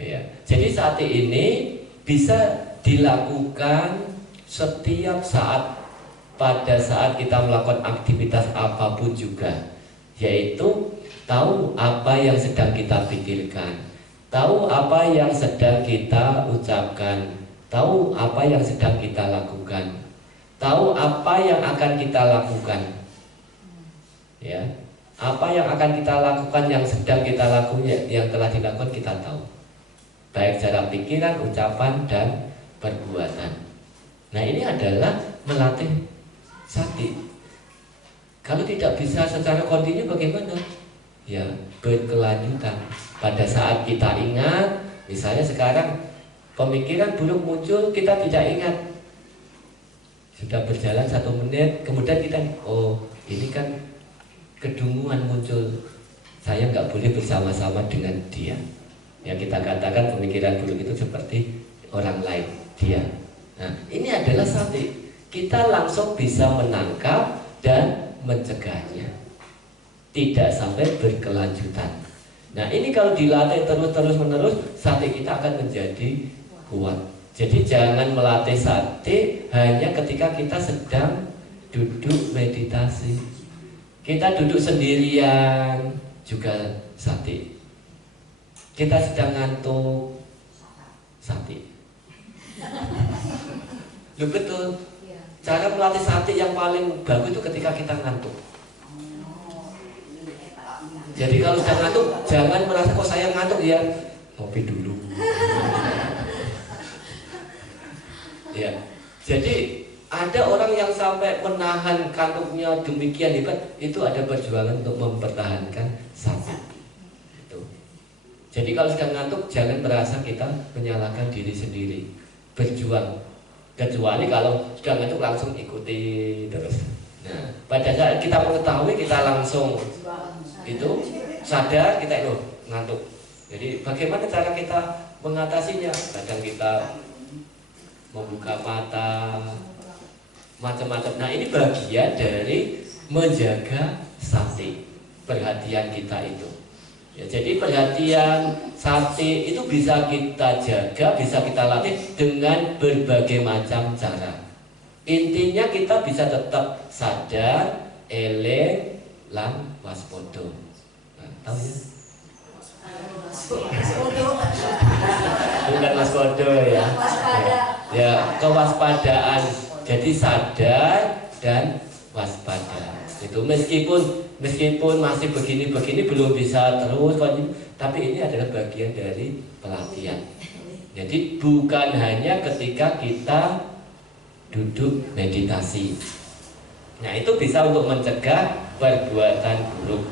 Ya. Jadi sati ini bisa dilakukan setiap saat, pada saat kita melakukan aktivitas apapun juga, yaitu tahu apa yang sedang kita pikirkan, tahu apa yang sedang kita ucapkan, tahu apa yang sedang kita lakukan, tahu apa yang akan kita lakukan, ya, apa yang akan kita lakukan, yang sedang kita lakukan, yang telah dilakukan kita tahu, baik secara pikiran, ucapan, dan perbuatan. Nah, ini adalah melatih sati. Kalau tidak bisa secara kontinu bagaimana? Ya, berkelanjutan. Pada saat kita ingat, misalnya sekarang pemikiran buruk muncul, kita tidak ingat. Sudah berjalan 1 menit, kemudian kita, oh ini kan kedunguan muncul, saya nggak boleh bersama-sama dengan dia. Yang kita katakan pemikiran buruk itu seperti orang lain, dia. Nah, ini adalah sati. Kita langsung bisa menangkap dan mencegahnya, tidak sampai berkelanjutan. Nah, ini kalau dilatih terus menerus, sati kita akan menjadi kuat. Jadi jangan melatih sati hanya ketika kita sedang duduk meditasi. Kita duduk sendirian juga sati. Kita sedang ngantuk, sati. Loh, betul. Cara melatih sati yang paling bagus itu ketika kita ngantuk. Jadi kalau sudah ngantuk, jangan merasa kok saya ngantuk, ya ngopi dulu. Ya, jadi ada orang yang sampai menahan kantuknya demikian hebat, itu ada perjuangan untuk mempertahankan sati. Itu. Jadi kalau sudah ngantuk, jangan merasa kita menyalahkan diri sendiri, berjuang. Kecuali kalau sudah ngantuk langsung ikuti terus. Nah, pada saat kita mengetahui kita langsung itu sadar kita itu ngantuk. Jadi bagaimana cara kita mengatasinya? Kadang kita membuka mata, macam-macam. Nah ini bagian dari menjaga sati, perhatian kita itu. Ya, jadi perhatian sati itu bisa kita jaga, bisa kita latih dengan berbagai macam cara. Intinya kita bisa tetap sadar, eling, lan waspodo. Nah, tahu ya? Bukan waspodo ya. Ya, kewaspadaan. Jadi sadar dan waspada. Itu meskipun masih begini-begini belum bisa terus, tapi ini adalah bagian dari pelatihan. Jadi bukan hanya ketika kita duduk meditasi. Nah itu bisa untuk mencegah perbuatan buruk.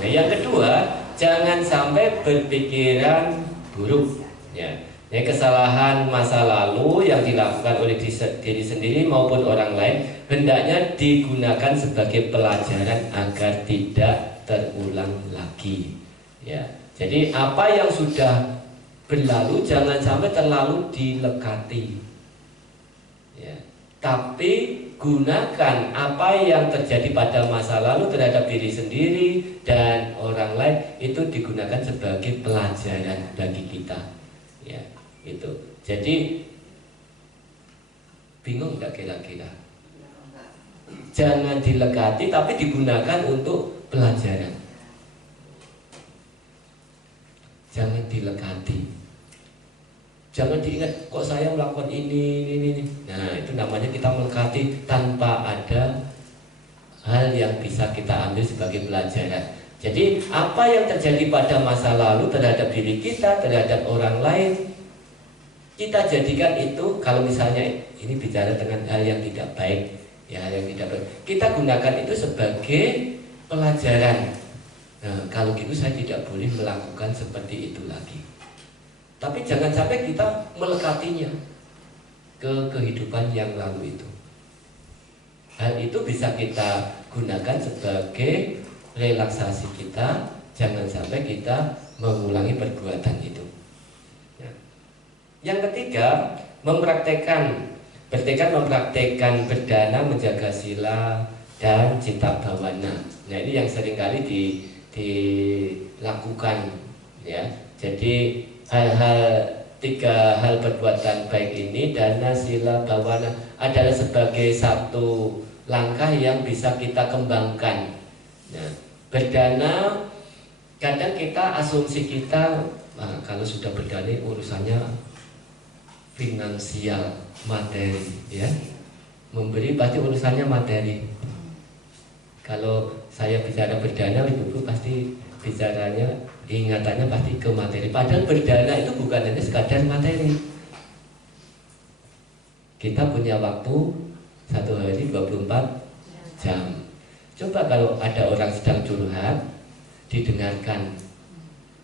Nah, yang kedua, jangan sampai berpikiran buruk. Ya, kesalahan masa lalu yang dilakukan oleh diri sendiri maupun orang lain hendaknya digunakan sebagai pelajaran agar tidak terulang lagi. Ya, jadi apa yang sudah berlalu jangan sampai terlalu dilekati. Ya, tapi gunakan apa yang terjadi pada masa lalu terhadap diri sendiri dan orang lain itu digunakan sebagai pelajaran bagi kita. Ya, itu. Jadi bingung nggak kira-kira? Jangan dilekati tapi digunakan untuk pelajaran. Jangan dilekati. Jangan diingat kok saya melakukan ini. Nah itu namanya kita melekati tanpa ada hal yang bisa kita ambil sebagai pelajaran. Jadi apa yang terjadi pada masa lalu terhadap diri kita, terhadap orang lain, kita jadikan itu, kalau misalnya ini bicara dengan hal yang tidak baik, ya hal yang tidak baik, kita gunakan itu sebagai pelajaran. Nah kalau gitu saya tidak boleh melakukan seperti itu lagi. Tapi jangan sampai kita melekatinya ke kehidupan yang lalu itu. Hal itu bisa kita gunakan sebagai relaksasi kita. Jangan sampai kita mengulangi perbuatan itu. Ya. Yang ketiga, bertekad mempraktekkan berdana, menjaga sila dan cita bawana. Nah ini yang seringkali dilakukan. Ya, jadi tiga hal perbuatan baik ini, dana, sila, bawana adalah sebagai satu langkah yang bisa kita kembangkan. Nah, berdana, kadang kita asumsi kita, kalau sudah berdana urusannya finansial, materi, ya. Memberi pasti urusannya materi. Kalau saya bicara berdana, ibu pasti bicaranya, ingatannya pasti ke materi. Padahal berdana itu bukan hanya sekadar materi. Kita punya waktu 1 hari 24 jam. Coba kalau ada orang sedang curhat, didengarkan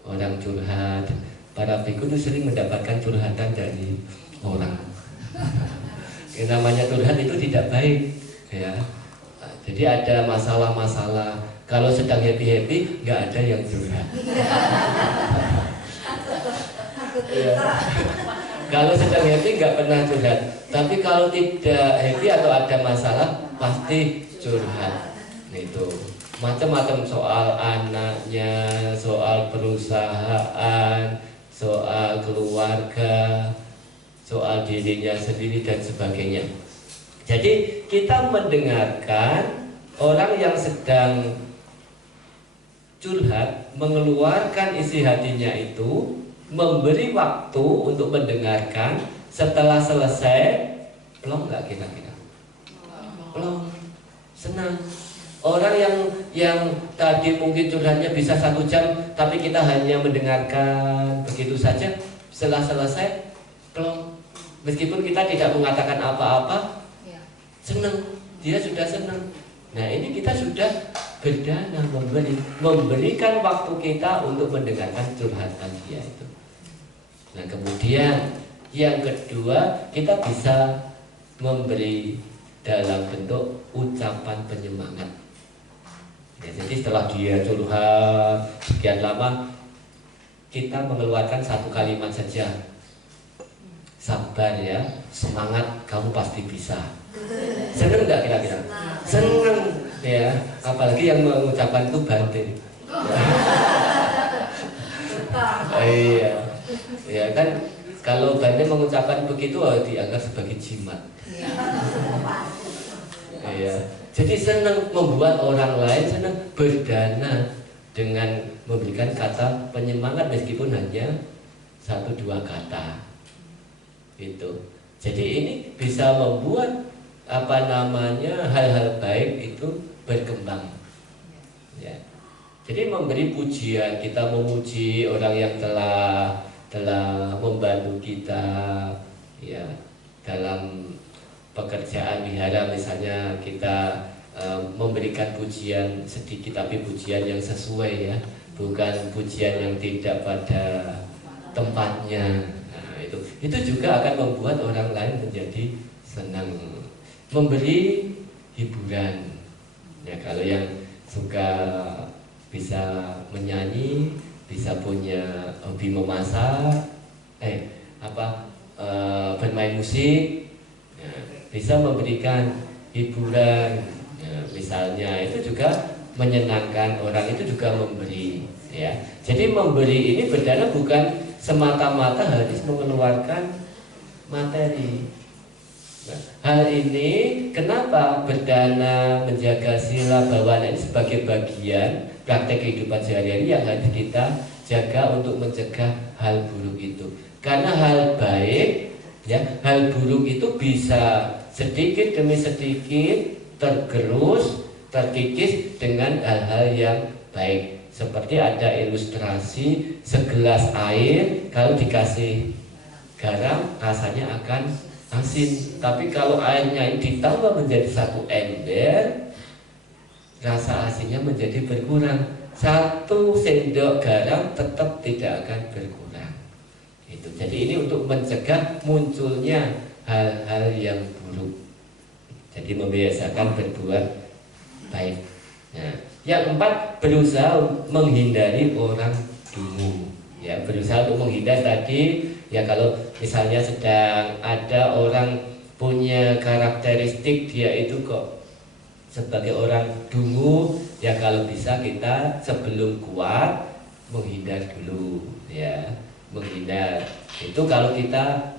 orang curhat. Para biku itu sering mendapatkan curhatan dari orang. Yang namanya curhat itu tidak baik, ya. Jadi ada masalah-masalah. Kalau sedang happy-happy, nggak ada yang curhat. Ya. Kalau sedang happy, nggak pernah curhat. Tapi kalau tidak happy atau ada masalah, pasti curhat. Itu macam-macam, soal anaknya, soal perusahaan, soal keluarga, soal dirinya sendiri dan sebagainya. Jadi kita mendengarkan orang yang sedang curhat, mengeluarkan isi hatinya itu, memberi waktu untuk mendengarkan. Setelah selesai, plong nggak kira-kira? Plong, senang. Orang yang tadi mungkin curhatnya bisa 1 jam, tapi kita hanya mendengarkan begitu saja. Setelah selesai, plong. Meskipun kita tidak mengatakan apa-apa, senang. Dia sudah senang. Nah ini kita sudah berdana, memberikan waktu kita untuk mendengarkan curhatan dia itu. Nah kemudian yang kedua, kita bisa memberi dalam bentuk ucapan penyemangat. Ya, jadi setelah dia curhat sekian lama, kita mengeluarkan satu kalimat saja, sabar ya, semangat, kamu pasti bisa. Seneng nggak kira-kira? Seneng ya, apalagi yang mengucapkan itu Bante. Iya, ya kan, kalau Bante mengucapkan begitu dianggap sebagai jimat. Iya, jadi senang membuat orang lain senang berdana dengan memberikan kata penyemangat meskipun hanya 1-2 kata. Itu. Jadi ini bisa membuat hal-hal baik itu berkembang. Ya. Jadi memberi pujian, kita memuji orang yang telah membantu kita ya dalam pekerjaan wihara, misalnya kita memberikan pujian sedikit tapi pujian yang sesuai ya, bukan pujian yang tidak pada tempatnya. Nah, itu juga akan membuat orang lain menjadi senang. Memberi hiburan ya, kalau yang suka bisa menyanyi, bisa punya hobi memasak, bermain musik ya, bisa memberikan hiburan ya, misalnya itu juga menyenangkan orang, itu juga memberi ya. Jadi memberi ini berdana bukan semata-mata harus mengeluarkan materi. Nah, hal ini kenapa berdana menjaga sila bawana ini sebagai bagian praktek kehidupan sehari-hari yang harus kita jaga untuk mencegah hal buruk itu. Karena hal baik ya, hal buruk itu bisa sedikit demi sedikit tergerus, terkikis dengan hal-hal yang baik. Seperti ada ilustrasi segelas air kalau dikasih garam rasanya akan asin, tapi kalau airnya ini ditambah menjadi 1 ember, rasa asinnya menjadi berkurang. 1 sendok garam tetap tidak akan berkurang. Itu. Jadi ini untuk mencegah munculnya hal-hal yang buruk. Jadi membiasakan berbuat baik. Nah, yang 4, berusaha menghindari orang dungu. Ya, berusaha untuk menghindar tadi. Ya, kalau misalnya sedang ada orang punya karakteristik dia itu kok sebagai orang dungu, ya kalau bisa kita sebelum kuat menghindar dulu ya, menghindar. Itu kalau kita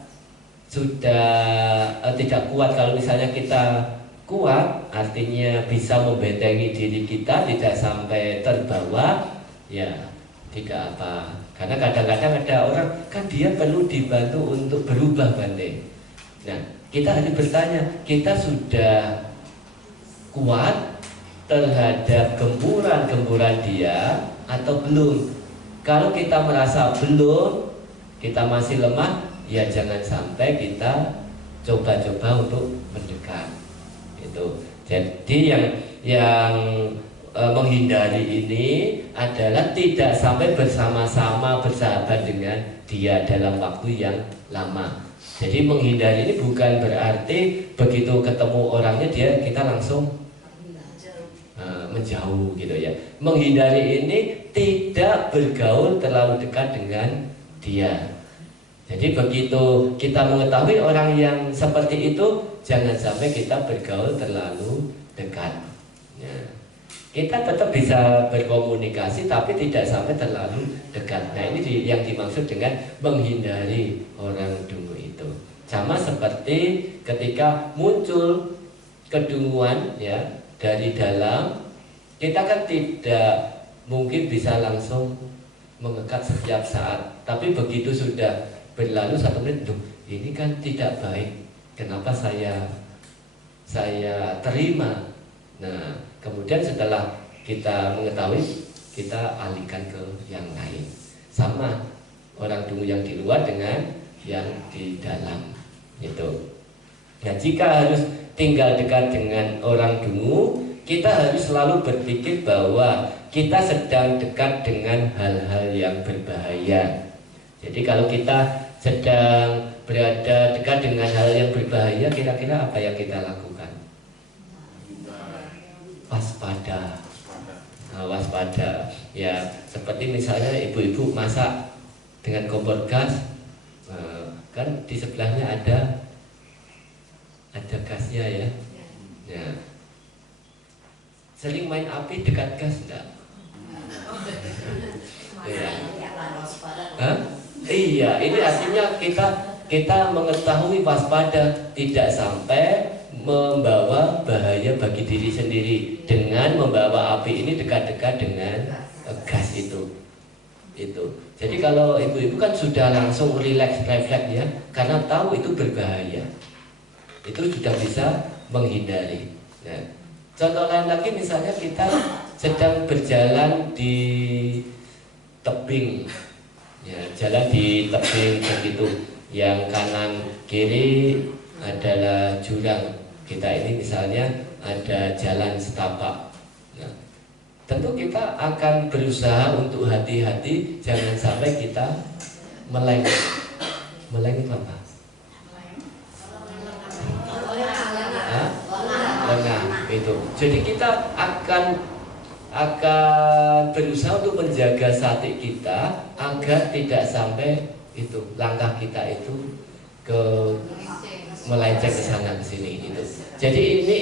sudah tidak kuat. Kalau misalnya kita kuat, artinya bisa membentengi diri kita tidak sampai terbawa, ya tidak apa. Karena kadang-kadang ada orang kan dia perlu dibantu untuk berubah, Bante. Nah, kita harus bertanya, kita sudah kuat terhadap gemburan-gemburan dia atau belum? Kalau kita merasa belum, kita masih lemah, ya jangan sampai kita coba-coba untuk mendekat. Itu. Jadi yang menghindari ini adalah tidak sampai bersama-sama bersahabat dengan dia dalam waktu yang lama. Jadi menghindari ini bukan berarti begitu ketemu orangnya kita langsung menjauh gitu ya. Menghindari ini tidak bergaul terlalu dekat dengan dia. Jadi begitu kita mengetahui orang yang seperti itu, jangan sampai kita bergaul terlalu dekat ya. Kita tetap bisa berkomunikasi tapi tidak sampai terlalu dekat. Nah, ini yang dimaksud dengan menghindari orang dungu itu. Sama seperti ketika muncul kedunguan ya dari dalam, kita kan tidak mungkin bisa langsung mengekat setiap saat. Tapi begitu sudah berlalu 1 menit, ini kan tidak baik. Kenapa saya terima? Nah, kemudian setelah kita mengetahui, kita alihkan ke yang lain. Sama orang dungu yang di luar dengan yang di dalam itu. Nah, jika harus tinggal dekat dengan orang dungu, kita harus selalu berpikir bahwa kita sedang dekat dengan hal-hal yang berbahaya. Jadi kalau kita sedang berada dekat dengan hal yang berbahaya, kira-kira apa yang kita lakukan? Waspada waspada. Ya, seperti misalnya ibu-ibu masak dengan kompor gas, kan di sebelahnya ada gasnya ya. Ya. Sering main api dekat gas enggak? Ya. Iya, ini artinya kita mengetahui waspada, tidak sampai membawa bahaya bagi diri sendiri dengan membawa api ini dekat-dekat dengan gas itu. Jadi kalau ibu-ibu kan sudah langsung refleks ya, karena tahu itu berbahaya, itu sudah bisa menghindari. Nah, contoh lain lagi misalnya kita sedang berjalan di tebing, ya, jalan di tebing begitu, yang kanan kiri adalah jurang. Kita ini misalnya ada jalan setapak. Nah, tentu kita akan berusaha untuk hati-hati, jangan sampai kita meleng. Meleng apa? Lengah itu. Jadi kita akan berusaha untuk menjaga sati kita agar tidak sampai itu langkah kita itu ke melenceng ke sana ke sini gitu. Jadi ini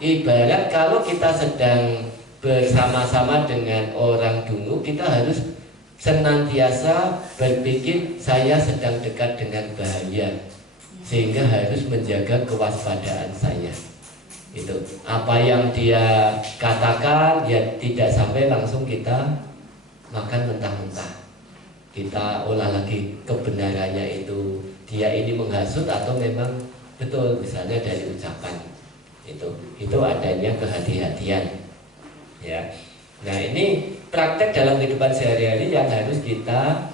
ibarat kalau kita sedang bersama-sama dengan orang dungu, kita harus senantiasa berpikir saya sedang dekat dengan bahaya, sehingga harus menjaga kewaspadaan saya. Itu apa yang dia katakan ya tidak sampai langsung kita makan mentah-mentah. Kita olah lagi kebenarannya itu, dia ini menghasut atau memang betul, misalnya dari ucapan itu adanya kehati-hatian ya. Nah, ini praktek dalam kehidupan sehari-hari yang harus kita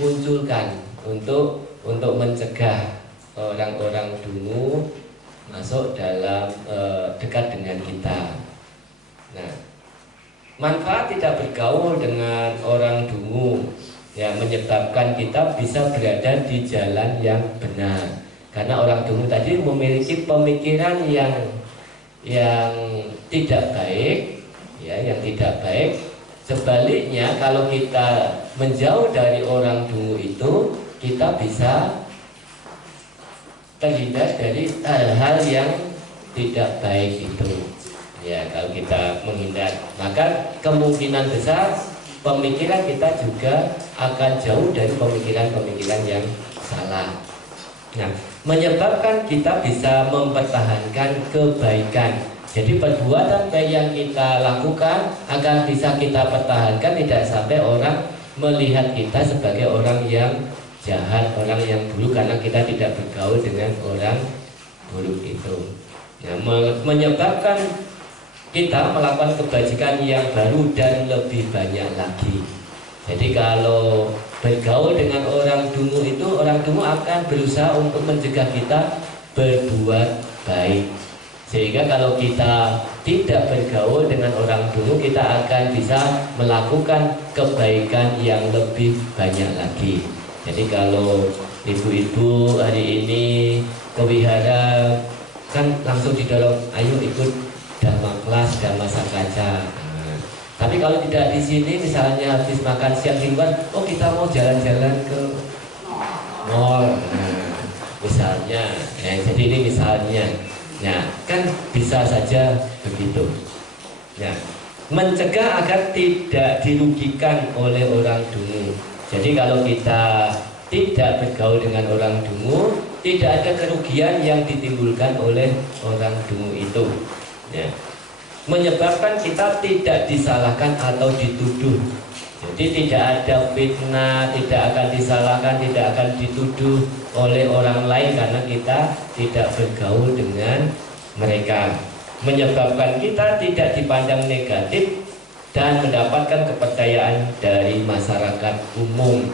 munculkan untuk mencegah orang-orang dungu masuk dalam dekat dengan kita. Nah, manfaat tidak bergaul dengan orang dungu yang menyebabkan kita bisa berada di jalan yang benar. Karena orang dungu tadi memiliki pemikiran yang tidak baik, ya, yang tidak baik. Sebaliknya, kalau kita menjauh dari orang dungu itu, kita bisa terhindar dari hal-hal yang tidak baik itu. Ya, kalau kita menghindar, maka kemungkinan besar pemikiran kita juga akan jauh dari pemikiran-pemikiran yang salah. Nah, menyebabkan kita bisa mempertahankan kebaikan. Jadi perbuatan baik yang kita lakukan akan bisa kita pertahankan, tidak sampai orang melihat kita sebagai orang yang jahat, orang yang buruk, karena kita tidak bergaul dengan orang buruk itu. Nah, menyebabkan kita melakukan kebajikan yang baru dan lebih banyak lagi. Jadi kalau bergaul dengan orang dungu itu, orang dungu akan berusaha untuk mencegah kita berbuat baik. Sehingga kalau kita tidak bergaul dengan orang dungu, kita akan bisa melakukan kebaikan yang lebih banyak lagi. Jadi kalau ibu-ibu hari ini ke wihara, kan langsung didorong, ayo ikut Dhamma kelas, Dhamma Sakaca. Tapi kalau tidak di sini, misalnya habis makan siang di luar, oh kita mau jalan-jalan ke mall, misalnya. Ya, jadi ini misalnya, ya kan bisa saja begitu. Ya, mencegah agar tidak dirugikan oleh orang dungu. Jadi kalau kita tidak bergaul dengan orang dungu, tidak ada kerugian yang ditimbulkan oleh orang dungu itu. Ya, menyebabkan kita tidak disalahkan atau dituduh. Jadi tidak ada fitnah, tidak akan disalahkan, tidak akan dituduh oleh orang lain karena kita tidak bergaul dengan mereka. Menyebabkan kita tidak dipandang negatif dan mendapatkan kepercayaan dari masyarakat umum.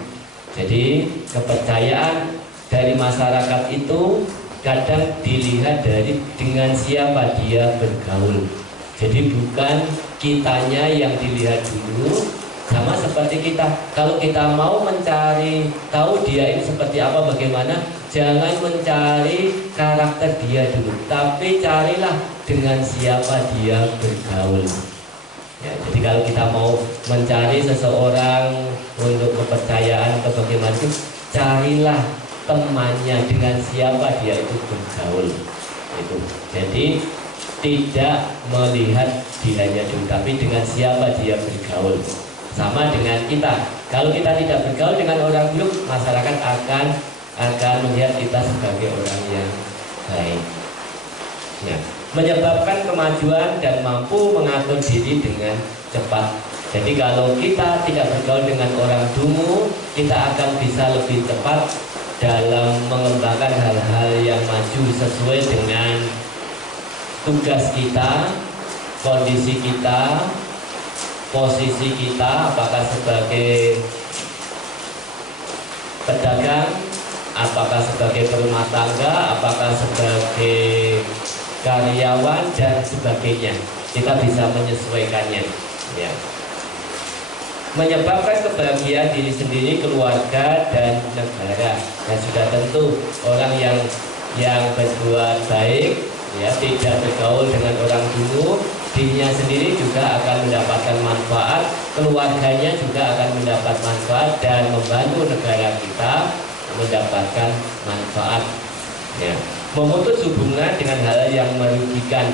Jadi kepercayaan dari masyarakat itu kadang dilihat dari dengan siapa dia bergaul. Jadi bukan kitanya yang dilihat dulu. Sama seperti kita, kalau kita mau mencari tahu dia ini seperti apa, bagaimana, jangan mencari karakter dia dulu, tapi carilah dengan siapa dia bergaul. Ya, jadi kalau kita mau mencari seseorang untuk kepercayaan atau bagaimana itu, carilah temannya, dengan siapa dia itu bergaul. Itu. Jadi tidak melihat dianya dulu, tapi dengan siapa dia bergaul. Sama dengan kita. Kalau kita tidak bergaul dengan orang buruk, masyarakat akan melihat kita sebagai orang yang baik. Ya. Menyebabkan kemajuan dan mampu mengatur diri dengan cepat. Jadi kalau kita tidak bergaul dengan orang dungu, kita akan bisa lebih cepat dalam mengembangkan hal-hal yang maju sesuai dengan tugas kita, kondisi kita, posisi kita, apakah sebagai pedagang, apakah sebagai berumah tangga, apakah sebagai karyawan dan sebagainya. Kita bisa menyesuaikannya, ya. Menyebabkan kebahagiaan diri sendiri, keluarga dan negara. Dan sudah tentu orang yang berbuat baik, ya, tidak bergaul dengan orang dungu, dirinya sendiri juga akan mendapatkan manfaat, keluarganya juga akan mendapat manfaat, dan membantu negara kita mendapatkan manfaat, ya. Memutus hubungan dengan hal yang merugikan.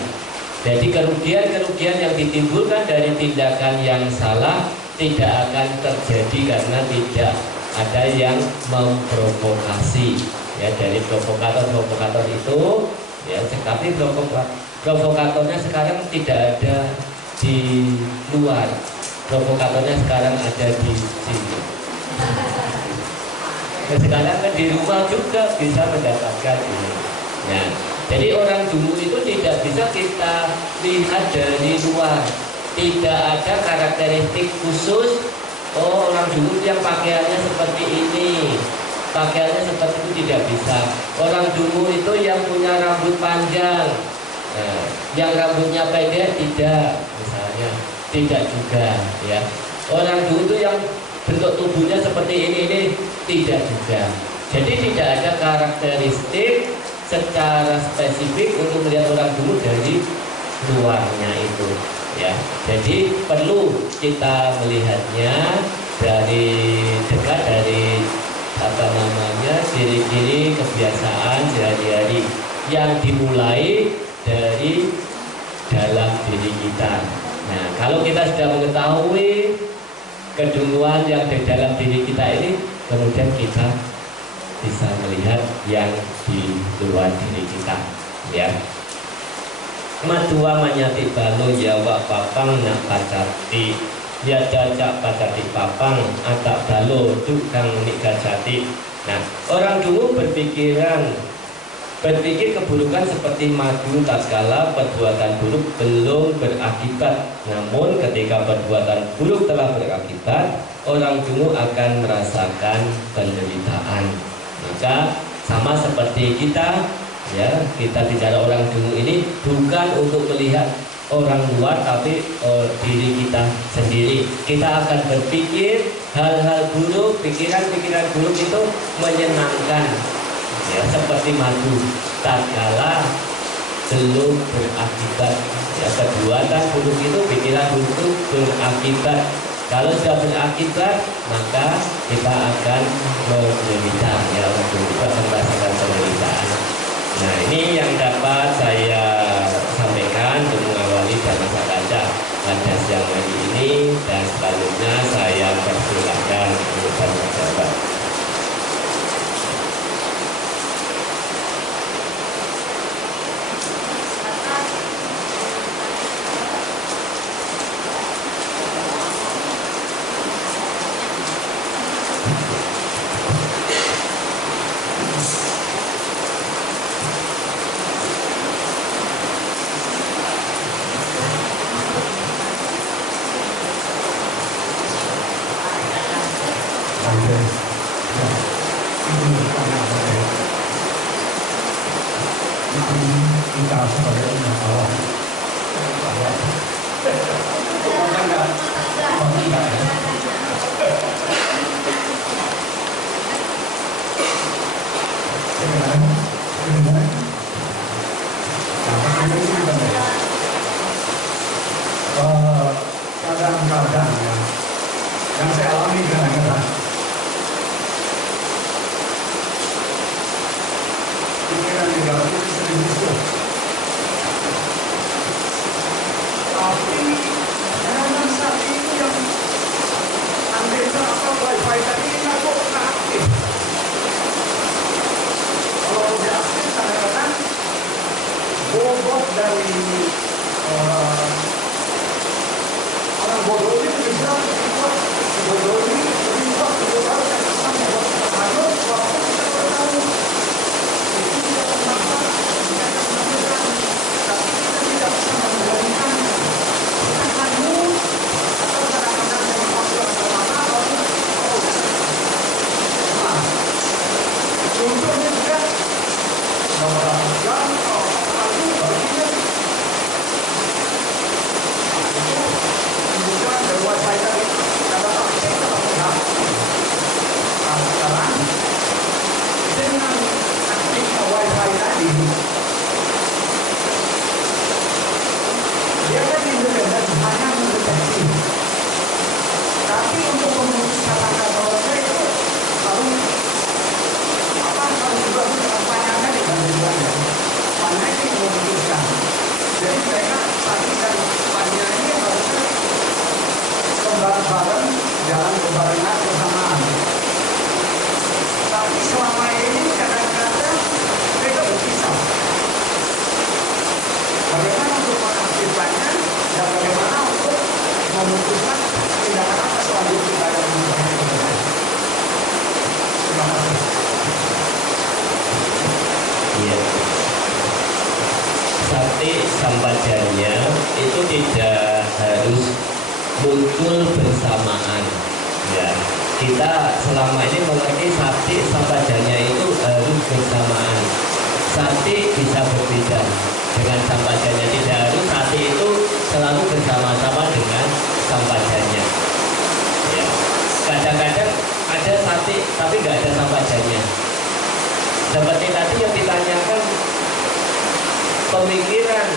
Jadi kerugian-kerugian yang ditimbulkan dari tindakan yang salah tidak akan terjadi karena tidak ada yang memprovokasi, ya. Dari provokator itu, ya, tapi provokatornya sekarang tidak ada di luar, provokatornya sekarang ada di sini. Nah, sekarang kan di rumah juga bisa mendapatkan ini. Nah, jadi orang dungu itu tidak bisa kita lihat dari luar. Tidak ada karakteristik khusus. Oh, orang dungu yang pakaiannya seperti ini, pakaiannya seperti itu, tidak bisa. Orang dungu itu yang punya rambut panjang, nah, yang rambutnya pendek tidak, misalnya, tidak juga, ya. Orang dungu itu yang bentuk tubuhnya seperti ini tidak juga. Jadi tidak ada karakteristik secara spesifik untuk melihat orang dungu dari luarnya itu, ya. Jadi perlu kita melihatnya dari dekat, dari ciri-ciri kebiasaan sehari-hari yang dimulai dari dalam diri kita. Nah, kalau kita sudah mengetahui kedunguan yang di dalam diri kita ini, kemudian kita bisa melihat yang di luar diri kita, ya. Madua manyati balo yawa papang nak pacati, ya dacak pacati papang atak balo tukang nikajati. Nah, orang dungu berpikir keburukan seperti madu tatkala perbuatan buruk belum berakibat. Namun ketika perbuatan buruk telah berakibat, orang dungu akan merasakan penderitaan. Maka sama seperti kita, ya, kita bicara orang dungu ini bukan untuk melihat orang luar, tapi diri kita sendiri. Kita akan berpikir hal-hal buruk, pikiran-pikiran buruk itu menyenangkan, ya, seperti madu tatkala belum berakibat, ya. Perbuatan buruk itu, pikiran buruk itu berakibat. Kalau sudah berakibat, maka kita akan menderita, ya, kita akan merasakan penderitaan. Nah, ini yang dapat saya sampaikan untuk mengawali Dhamma Sakaca pada siang hari ini, dan selanjutnya saya persilakan untuk tanya jawab. kadang-kadang yang saya alami kadang-kadang pikiran negatif sering muncul. Tapi kadang-kadang saat itu yang antena atau wifi tadi nggak kok aktif. Kalau udah aktif kadang-kadang bobot dari orang bodoh ini bisa membuat bodoh ini membuat bodoh yang sama harus waktu kita bertahu itu tidak bermanfaat, tidak bermanfaat, tapi kita tidak bisa mengendalikan kita harus atau kadang-kadang yang maksud kemana lalu contohnya juga beberapa jam lalu baru kita kemudian dari wifi tadi ada akses dalam pihak. Nah sekarang dengan aktifnya wifi tadi dia kan independen hanya mendeteksi, tapi untuk memutuskan angka bahwa itu harus harus juga tanyakan dengan tujuannya mana yang memutuskan. Jadi mereka tadi dan panitia ini harusnya bareng-bareng jalan berbarengan bersamaan. Tapi selama ini kadang-kadang mereka berpisah. Bagaimana untuk mengaktifkannya dan bagaimana untuk memutuskan tindakan apa selanjutnya kita yang membutuhkan. Terima kasih. Iya. Sakti sampajanya itu tidak harus muncul bersamaan. Ya, kita selama ini mengerti sakti sampajanya itu harus bersamaan. Sakti bisa berbeda dengan sampajanya, tidak harus sakti itu selalu bersama-sama dengan sampajanya. Ya, kadang-kadang ada sakti tapi nggak ada sampajanya. Seperti tadi yang ditanyakan pemikiran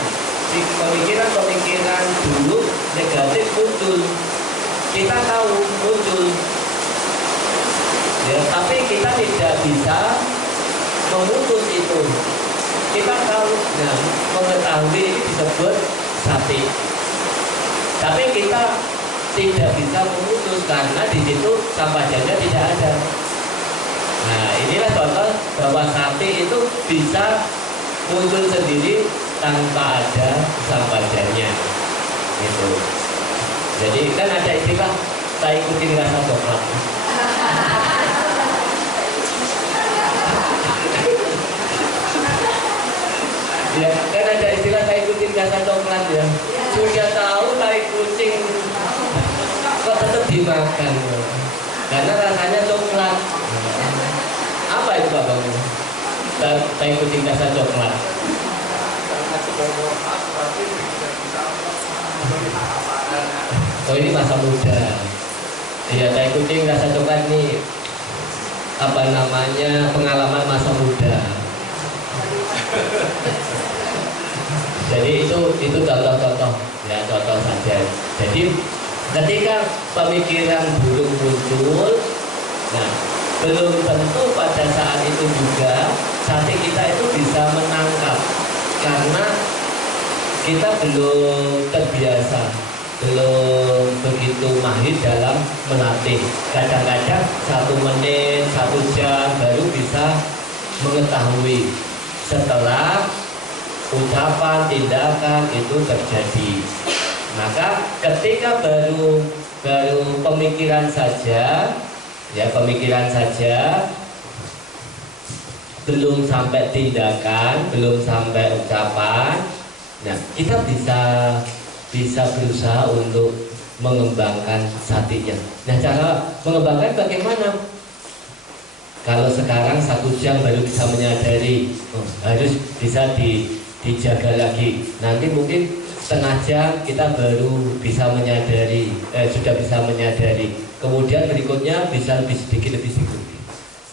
dulu negatif muncul, kita tahu muncul, ya, tapi kita tidak bisa memutus itu. Kita tahu, nah, mengetahui ini disebut sati, tapi kita tidak bisa memutus karena di situ sampajanya tidak ada. Nah, inilah contoh bahwa sati itu bisa muncul sendiri tanpa ada sampajanya. Gitu. Jadi kan ada istilah saya ikutin rasa coklat. Ya, kan ada istilah saya ikutin rasa coklat ya. Sudah tahu tai kucing kok tetap dimakan karena rasanya coklat. Apa itu Pak Bang? Tai kucing rasa coklat. Oh, ini masa muda. Iya, tai kucing rasa coklat nih apa namanya, pengalaman masa muda. Jadi itu contoh-contoh ya, contoh saja. Jadi ketika pemikiran buruk muncul, nah belum tentu pada saat itu juga sati kita itu bisa menangkap karena kita belum terbiasa, belum begitu mahir dalam melatih. Kadang-kadang 1 menit, 1 jam baru bisa mengetahui setelah ucapan, tindakan itu terjadi. Maka ketika baru pemikiran saja, ya pemikiran saja, belum sampai tindakan, belum sampai ucapan, nah kita bisa berusaha untuk mengembangkan satinya. Nah, cara mengembangkan bagaimana? Kalau sekarang 1 jam baru bisa menyadari, harus bisa dijaga lagi. Nanti mungkin setengah jam kita baru bisa menyadari, sudah bisa menyadari. Kemudian berikutnya bisa lebih sedikit.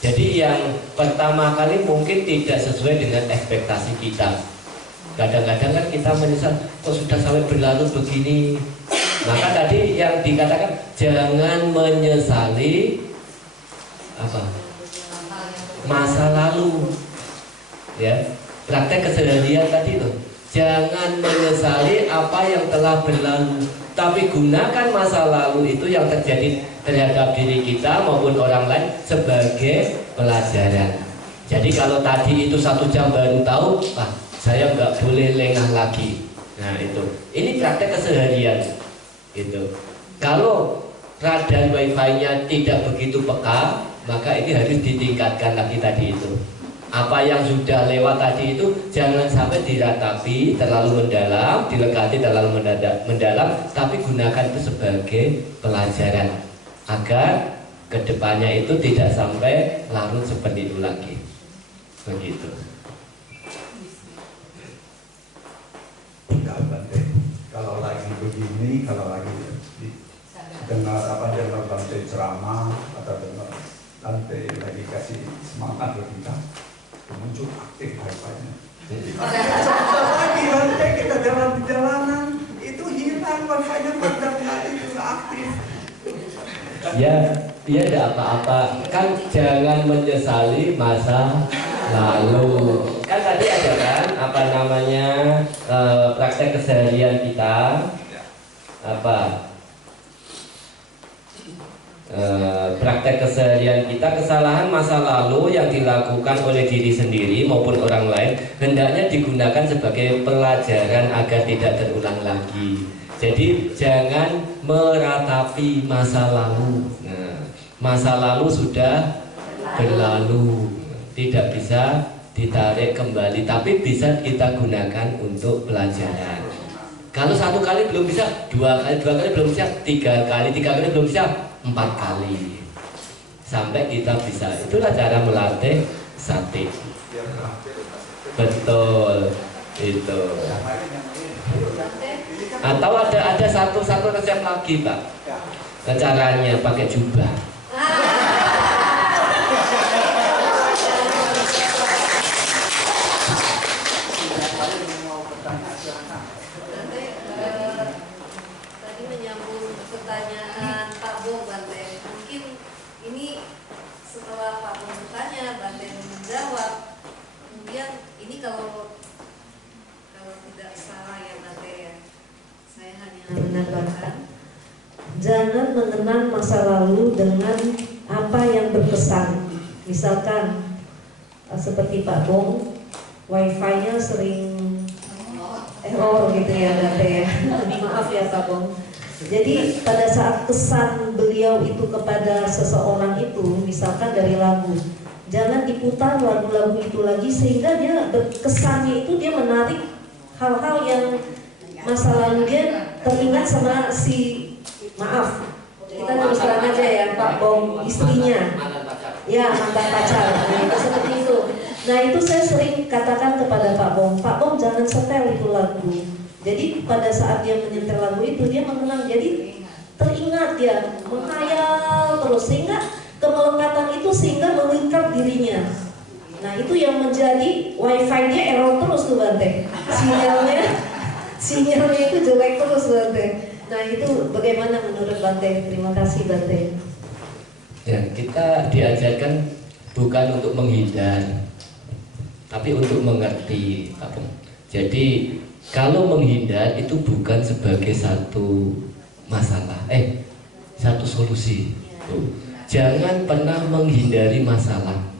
Jadi yang pertama kali mungkin tidak sesuai dengan ekspektasi kita. Kadang-kadang kan kita menyesal, kok sudah sampai berlalu begini, Maka tadi yang dikatakan jangan menyesali apa? Masa lalu. Ya, praktek keseharian tadi loh. Jangan menyesali apa yang telah berlalu, tapi gunakan masa lalu itu yang terjadi terhadap diri kita maupun orang lain sebagai pelajaran. Jadi kalau tadi itu 1 jam baru tahu, saya nggak boleh lengah lagi. Nah itu, ini praktek keseharian. Gitu. Kalau radar wifi-nya tidak begitu peka, maka ini harus ditingkatkan lagi tadi itu. Apa yang sudah lewat tadi itu jangan sampai diratapi terlalu mendalam, dilekati terlalu mendalam, tapi gunakan itu sebagai pelajaran agar kedepannya itu tidak sampai larut seperti itu lagi. Begitu. Kalau lagi begini, kalau lagi dengar Bante ceramah atau dengar Bante lagi kasih semangat buat kita, muncul aktif wifi-nya. Lagi Bante kita jalan di jalanan itu hilang wifi-nya, padahal itu nggak aktif. Ya, dia tidak apa-apa. Kan jangan menyesali masa lalu. Kan tadi ada kan apa namanya praktek keseharian kita apa praktek keseharian kita, kesalahan masa lalu yang dilakukan oleh diri sendiri maupun orang lain hendaknya digunakan sebagai pelajaran agar tidak terulang lagi. Jadi jangan meratapi masa lalu. Nah, masa lalu sudah berlalu, tidak bisa ditarik kembali, tapi bisa kita gunakan untuk pelajaran. Kalau 1 kali belum bisa, 2 kali belum bisa, 3 kali belum bisa, 4 kali sampai kita bisa. Itulah cara melatih sati. Betul itu. Atau ada satu resep lagi Pak. Caranya pakai jubah. Tadi menyambung pertanyaan Pak Bong Bante. Mungkin ini setelah Pak Bong bertanya, Bante menjawab. Kemudian ini kalau tidak salah ya Bante ya, saya hanya menambahkan, jangan mengenang masa lalu dengan apa yang berkesan. Misalkan seperti Pak Bong, wifi-nya sering error gitu ya Bante ya. Maaf ya Pak Bong. Jadi pada saat kesan beliau itu kepada seseorang itu, misalkan dari lagu, jangan diputar lagu-lagu itu lagi sehingga dia kesannya itu dia menarik hal-hal yang masa lalu dia teringat sama si, maaf kita terus terang aja ya Pak Bong, istrinya ya, mantan pacar, nah, itu seperti itu. Nah itu saya sering katakan kepada Pak Bong jangan setel itu lagu. Jadi pada saat dia menyetel lagu itu dia mengenang, jadi teringat dia, menghayal terus sehingga kemelekatan itu sehingga mengikat dirinya. Nah itu yang menjadi wifi-nya error terus tuh Bante, sinyalnya itu jelek terus Bante. Nah itu bagaimana menurut Bante? Terima kasih Bante. Ya, kita diajarkan bukan untuk menghindar, tapi untuk mengerti. Jadi kalau menghindar itu bukan sebagai satu masalah, satu solusi. Jangan pernah menghindari masalah,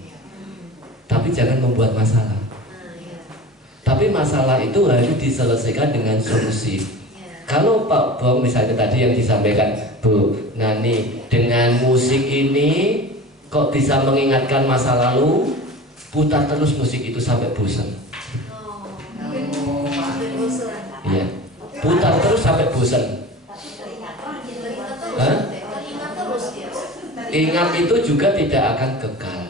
tapi jangan membuat masalah. Tapi masalah itu harus diselesaikan dengan solusi. Kalau Pak Bong misalnya tadi yang disampaikan Bu Nani, dengan musik ini kok bisa mengingatkan masa lalu, putar terus musik itu sampai bosan. Iya, putar terus sampai bosan. Ingat itu juga tidak akan kekal.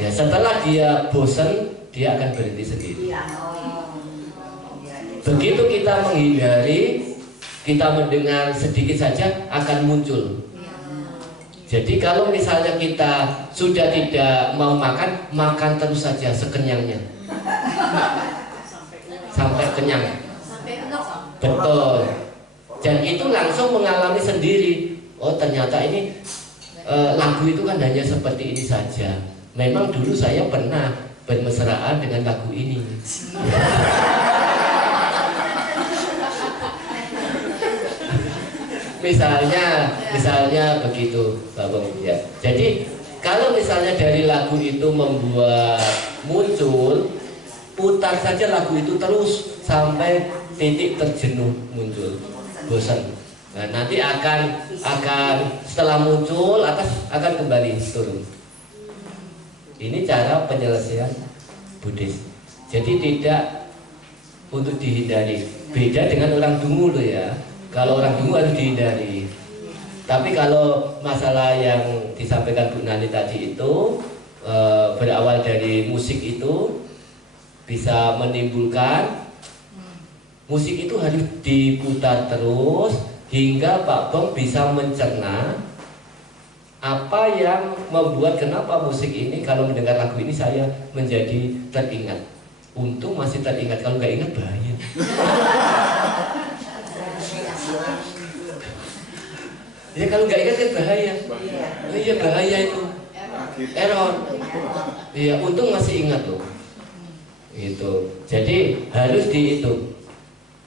Ya, setelah dia bosan, dia akan berhenti sendiri. Begitu kita menghindari, kita mendengar sedikit saja akan muncul. Jadi kalau misalnya kita sudah tidak mau makan, makan terus saja sekenyangnya. Sampai kenyang. Betul. Dan itu langsung mengalami sendiri. Oh ternyata ini lagu itu kan hanya seperti ini saja. Memang dulu saya pernah bermesraan dengan lagu ini. misalnya begitu, Pak Bung. Ya. Jadi kalau misalnya dari lagu itu membuat muncul, putar saja lagu itu terus sampai titik terjenuh muncul, bosan. Nah, nanti akan setelah muncul akan kembali turun. Ini cara penyelesaian Buddhis. Jadi tidak untuk dihindari. Beda dengan orang dungu loh ya. Kalau orang dungu harus dihindari. Tapi kalau masalah yang disampaikan Bu Nani tadi itu berawal dari musik itu bisa menimbulkan, musik itu harus diputar terus hingga Pak Bong bisa mencerna apa yang membuat kenapa musik ini kalau mendengar lagu ini saya menjadi teringat. Untung masih teringat, kalau nggak ingat bahaya. Ya kalau nggak ingat kan bahaya. Iya bahaya itu. Error. Iya untung masih ingat loh. Itu. Jadi harus dihitung.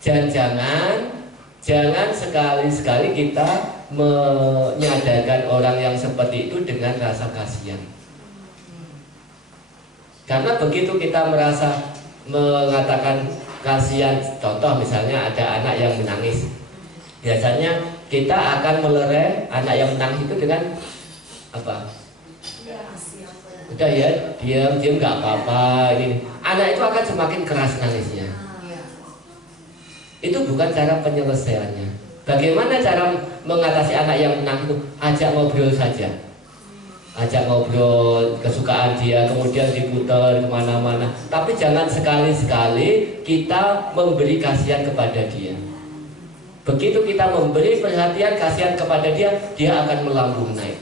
Jangan sekali-sekali kita menyadarkan orang yang seperti itu dengan rasa kasihan. Karena begitu kita merasa mengatakan kasihan, contoh misalnya ada anak yang menangis, biasanya kita akan melerai anak yang menangis itu dengan apa? Udah ya, diam nggak apa-apa. Ini anak itu akan semakin keras nangisnya. Itu bukan cara penyelesaiannya. Bagaimana cara mengatasi anak yang menangis itu? Ajak ngobrol saja. Ajak ngobrol kesukaan dia, kemudian diputar kemana-mana. Tapi jangan sekali-sekali kita memberi kasihan kepada dia. Begitu kita memberi perhatian kasihan kepada dia, dia akan melambung naik.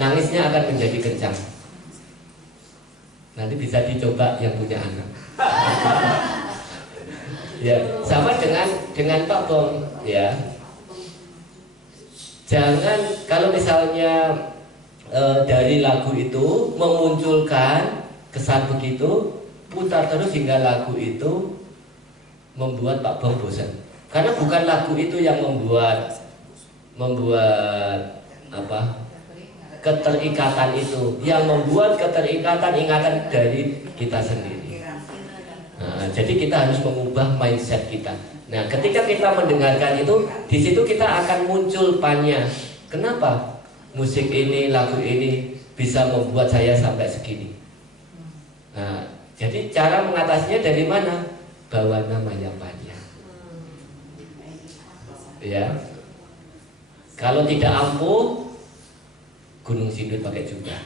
Nangisnya akan menjadi kencang. Nanti bisa dicoba yang punya anak. Ya, sama dengan Pak Bong, ya. Jangan kalau misalnya dari lagu itu memunculkan kesan begitu, putar terus hingga lagu itu membuat Pak Bong bosan. Karena bukan lagu itu yang membuat apa? Keterikatan itu, yang membuat keterikatan ingatan dari kita sendiri. Nah, jadi kita harus mengubah mindset kita. Nah, ketika kita mendengarkan itu, di situ kita akan muncul pannya. Kenapa musik ini, lagu ini bisa membuat saya sampai segini? Nah, jadi cara mengatasinya dari mana? Bawa namanya pannya. Ya. Kalau tidak ampuh, Gunung Sindur pakai juga.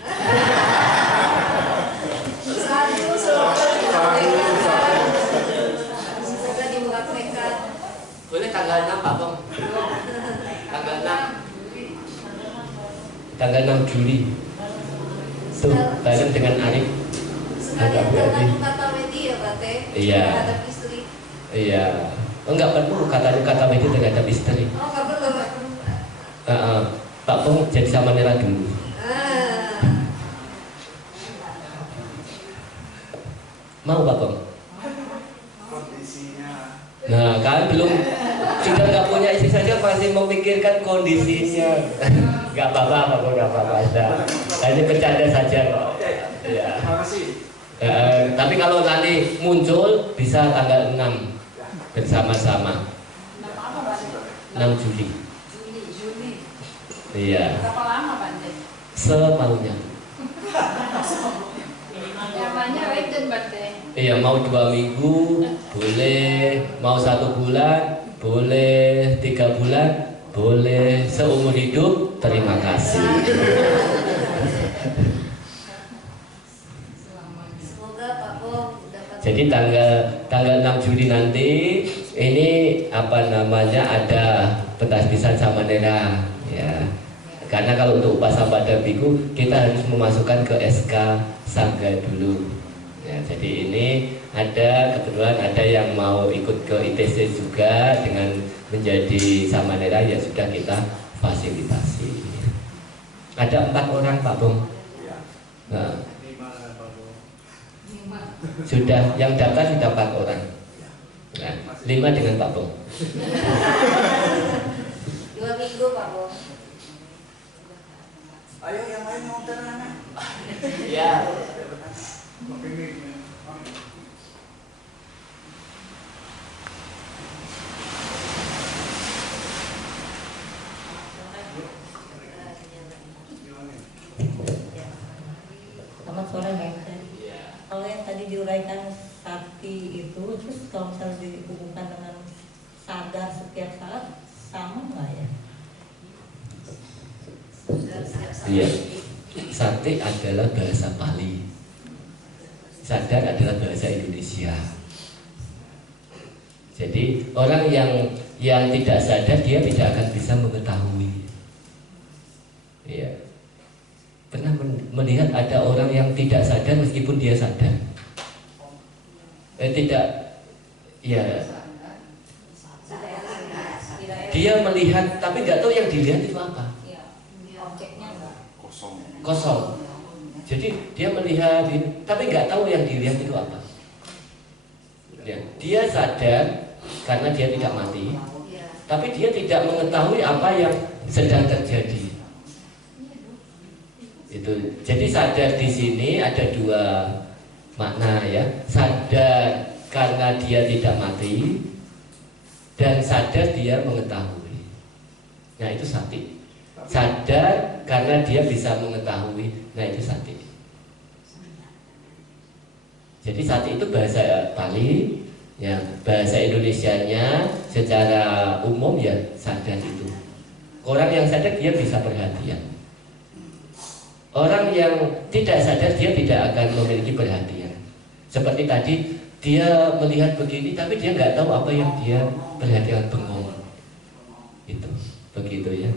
Boleh tanggal 6 Pak Bong. Tanggal 6 Juli. Tuh, bareng dengan Arif. Sekalian kata media Pak Teh. Iya. Terhadap istri. Iya. Enggak perlu kata media terhadap istri. Oh, enggak perlu. Pak Bong jadi sama Nera dulu. Mau Pak Bong? Kondisinya. Nah, kalian belum sudah nggak punya istri saja masih memikirkan kondisinya. Nggak apa-apa, Pak Bong, nggak apa-apa. Ini bercanda saja kok. Ya. Tapi kalau nanti muncul bisa tanggal 6 bersama-sama. 6 Juli. Iya. Berapa lama Pak? Semaunya. Namanya Raiden Pak. Iya, mau 2 minggu boleh, mau 1 bulan boleh, 3 bulan boleh, seumur hidup terima kasih. Semoga Pak Bong dapat. Jadi tanggal 6 Juli nanti ini apa namanya ada pentasbisan Samanera ya. Karena kalau untuk Upasampada Biku kita harus memasukkan ke SK Sangga dulu. Ya. Ya, jadi ini ada kebetulan ada yang mau ikut ke ITC juga dengan menjadi samanera, ya sudah kita fasilitasi. Ada 4 orang Pak Bung. Nah, sudah yang daftar sudah 4 orang. Nah, 5 dengan Pak Bung. 2 minggu Pak Bung. Ayo yang lain nonton anak. Ya. Selamat sore Bang. Kalau yang tadi diuraikan sakti itu, terus kalau misalnya dihubungkan dengan sadar setiap saat, sama nggak ya? Iya. Sakti adalah bahasa Pali. Sadar adalah bahasa Indonesia. Jadi orang yang tidak sadar dia tidak akan bisa mengetahui. Iya. Pernah melihat ada orang yang tidak sadar meskipun dia sadar? Tidak. Ya. Dia melihat tapi nggak tahu yang dilihat itu apa. Objeknya nggak Kosong. Jadi dia melihat ini, tapi nggak tahu yang dilihat itu apa. Ya, dia sadar karena dia tidak mati, tapi dia tidak mengetahui apa yang sedang terjadi. Itu. Jadi sadar di sini ada 2 makna ya. Sadar karena dia tidak mati dan sadar dia mengetahui. Nah itu sati. Sadar karena dia bisa mengetahui. Nah itu sati. Jadi sati itu bahasa Pali, ya bahasa Indonesianya secara umum ya sadar itu. Orang yang sadar dia bisa perhatian. Orang yang tidak sadar dia tidak akan memiliki perhatian. Seperti tadi dia melihat begini tapi dia nggak tahu apa yang dia perhatian, bengong. Itu begitu ya.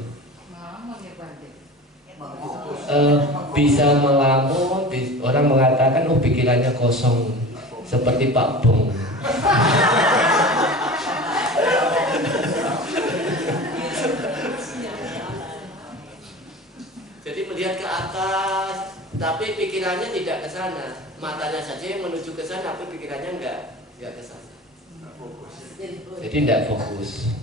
Bisa melamun, orang mengatakan oh pikirannya kosong seperti Pak Bung. Jadi melihat ke atas, tapi pikirannya tidak ke sana. Matanya saja yang menuju ke sana, tapi pikirannya enggak ke sana. Jadi tidak fokus.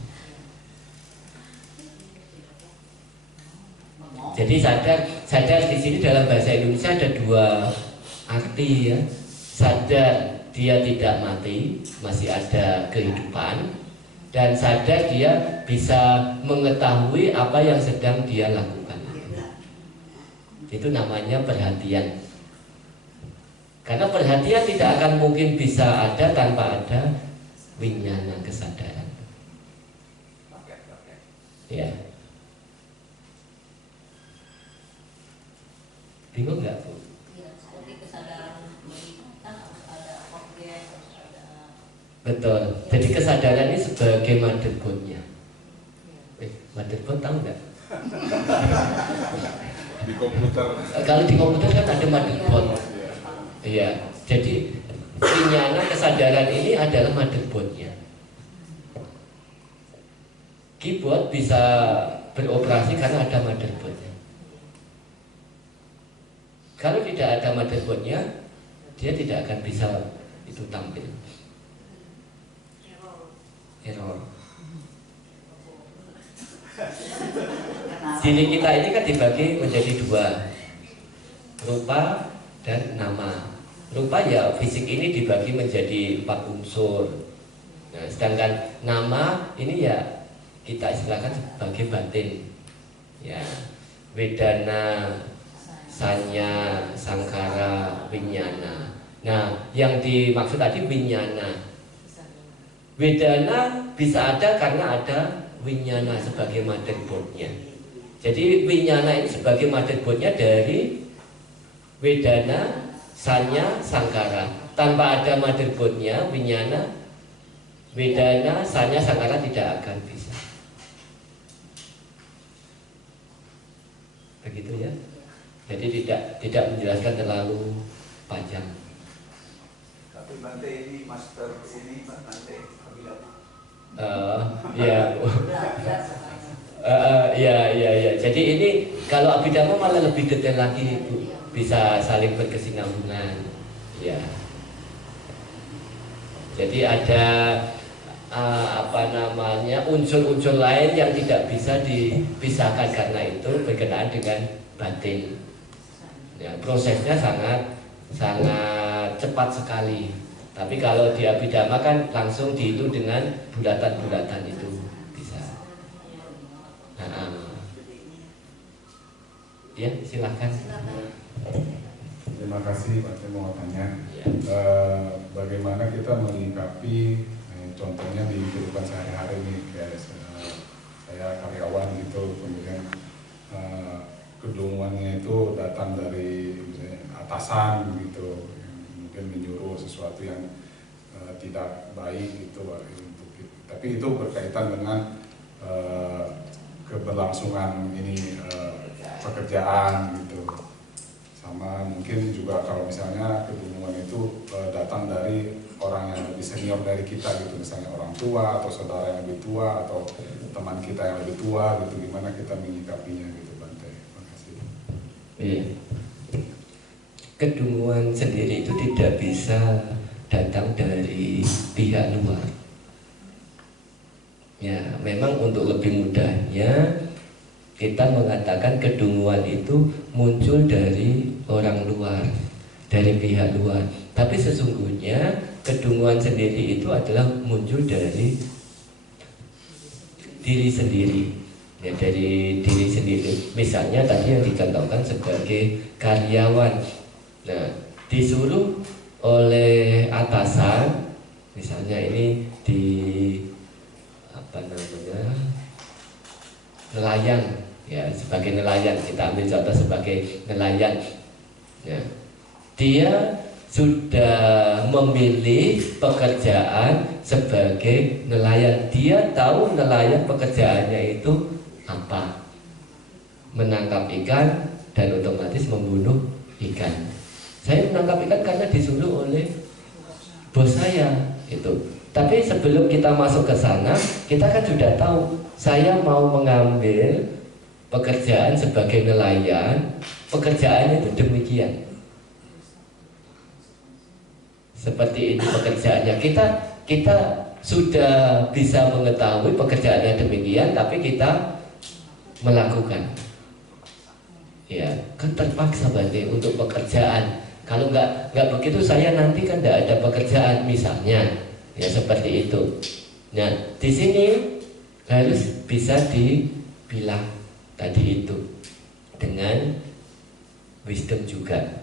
Jadi sadar di sini dalam bahasa Indonesia ada 2 arti ya. Sadar dia tidak mati, masih ada kehidupan, dan sadar dia bisa mengetahui apa yang sedang dia lakukan. Itu namanya perhatian. Karena perhatian tidak akan mungkin bisa ada tanpa ada winyana kesadaran. Ya. Bingung nggak Bu? Iya, seperti kesadaran kan harus ada objek, harus ada. Betul. Jadi kesadaran ini sebagai motherboardnya. Motherboard tahu nggak? Di komputer. Kalau di komputer kan ada motherboard. Iya. Jadi winyana kesadaran ini adalah motherboardnya. Keyboard bisa beroperasi karena ada motherboardnya. Kalau tidak ada motherboardnya, dia tidak akan bisa itu tampil. Error. Diri kita ini kan dibagi menjadi 2, rupa dan nama. Rupa ya fisik ini dibagi menjadi 4 unsur. Nah, sedangkan nama ini ya kita istilahkan sebagai batin. Ya, wedana, sanya, sangkara, winyana. Nah, yang dimaksud tadi winyana. Wedana bisa ada karena ada winyana sebagai motherboardnya. Jadi winyana ini sebagai motherboardnya dari wedana, sanya, sangkara. Tanpa ada motherboardnya, winyana, wedana, sanya, sangkara tidak akan bisa. Begitu ya. Jadi tidak menjelaskan terlalu panjang. Tapi Bante ini master ini Bante Abhidhamma. Ya. Ya. Jadi ini kalau Abhidhamma malah lebih detail lagi, Bu. Bisa saling berkesinambungan. Ya. Jadi ada unsur-unsur lain yang tidak bisa dipisahkan karena itu berkenaan dengan batin. Ya, prosesnya sangat cepat sekali. Tapi kalau di Abhidhamma kan langsung dihitung dengan bulatan-bulatan itu bisa. Ya, silahkan. Terima kasih Pak, saya mau tanya Ya. bagaimana kita menyikapi contohnya di kehidupan sehari-hari ini, kayak saya karyawan gitu, kemudian kedunguannya itu datang dari misalnya atasan gitu, yang mungkin menyuruh sesuatu yang tidak baik gitu, tapi itu berkaitan dengan keberlangsungan ini pekerjaan gitu. Sama mungkin juga kalau misalnya kedunguan itu datang dari orang yang lebih senior dari kita gitu, misalnya orang tua atau saudara yang lebih tua atau teman kita yang lebih tua gitu, gimana kita menyikapinya gitu, Bante. Terima kasih. Iya. Kedunguan sendiri itu tidak bisa datang dari pihak luar. Ya, memang untuk lebih mudahnya kita mengatakan kedunguan itu muncul dari orang luar, dari pihak luar. Tapi sesungguhnya kedunguan sendiri itu adalah muncul dari diri sendiri. Ya, dari diri sendiri. Misalnya tadi yang dicontohkan sebagai karyawan. Nah, disuruh oleh atasan, misalnya ini di nelayan, ya, sebagai nelayan, kita ambil contoh sebagai nelayan. Ya, dia sudah memilih pekerjaan sebagai nelayan. Dia tahu nelayan pekerjaannya itu apa? Menangkap ikan dan otomatis membunuh ikan. Saya menangkap ikan karena disuruh oleh bos saya itu. Tapi sebelum kita masuk ke sana, kita kan sudah tahu saya mau mengambil pekerjaan sebagai nelayan. Pekerjaannya itu demikian. Seperti ini pekerjaannya. Kita sudah bisa mengetahui pekerjaannya demikian, tapi kita melakukan. Ya, kan terpaksa berarti untuk pekerjaan. Kalau nggak begitu saya nanti kan nggak ada pekerjaan misalnya. Ya seperti itu. Nah, di sini harus bisa dipilah tadi itu dengan wisdom juga.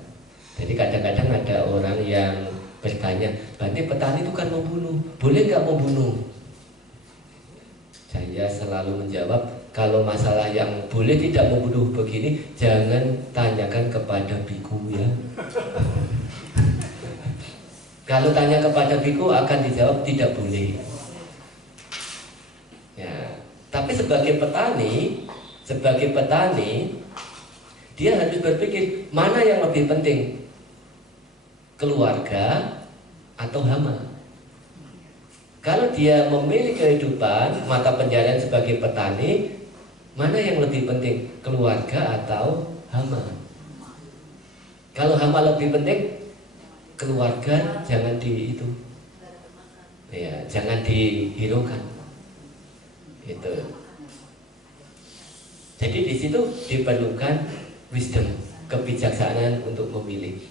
Jadi kadang-kadang ada orang yang bertanya, Bante, petani itu kan membunuh, boleh nggak membunuh? Saya selalu menjawab, kalau masalah yang boleh tidak membunuh begini, jangan tanyakan kepada biku ya. Kalau tanya kepada biku akan dijawab tidak boleh. Ya, tapi sebagai petani, dia harus berpikir mana yang lebih penting, keluarga atau hama. Kalau dia memilih kehidupan mata pencarian sebagai petani, mana yang lebih penting, keluarga atau hama? Kalau hama lebih penting, keluarga jangan jangan dihiraukan. Itu. Jadi di situ diperlukan wisdom, kebijaksanaan untuk memilih.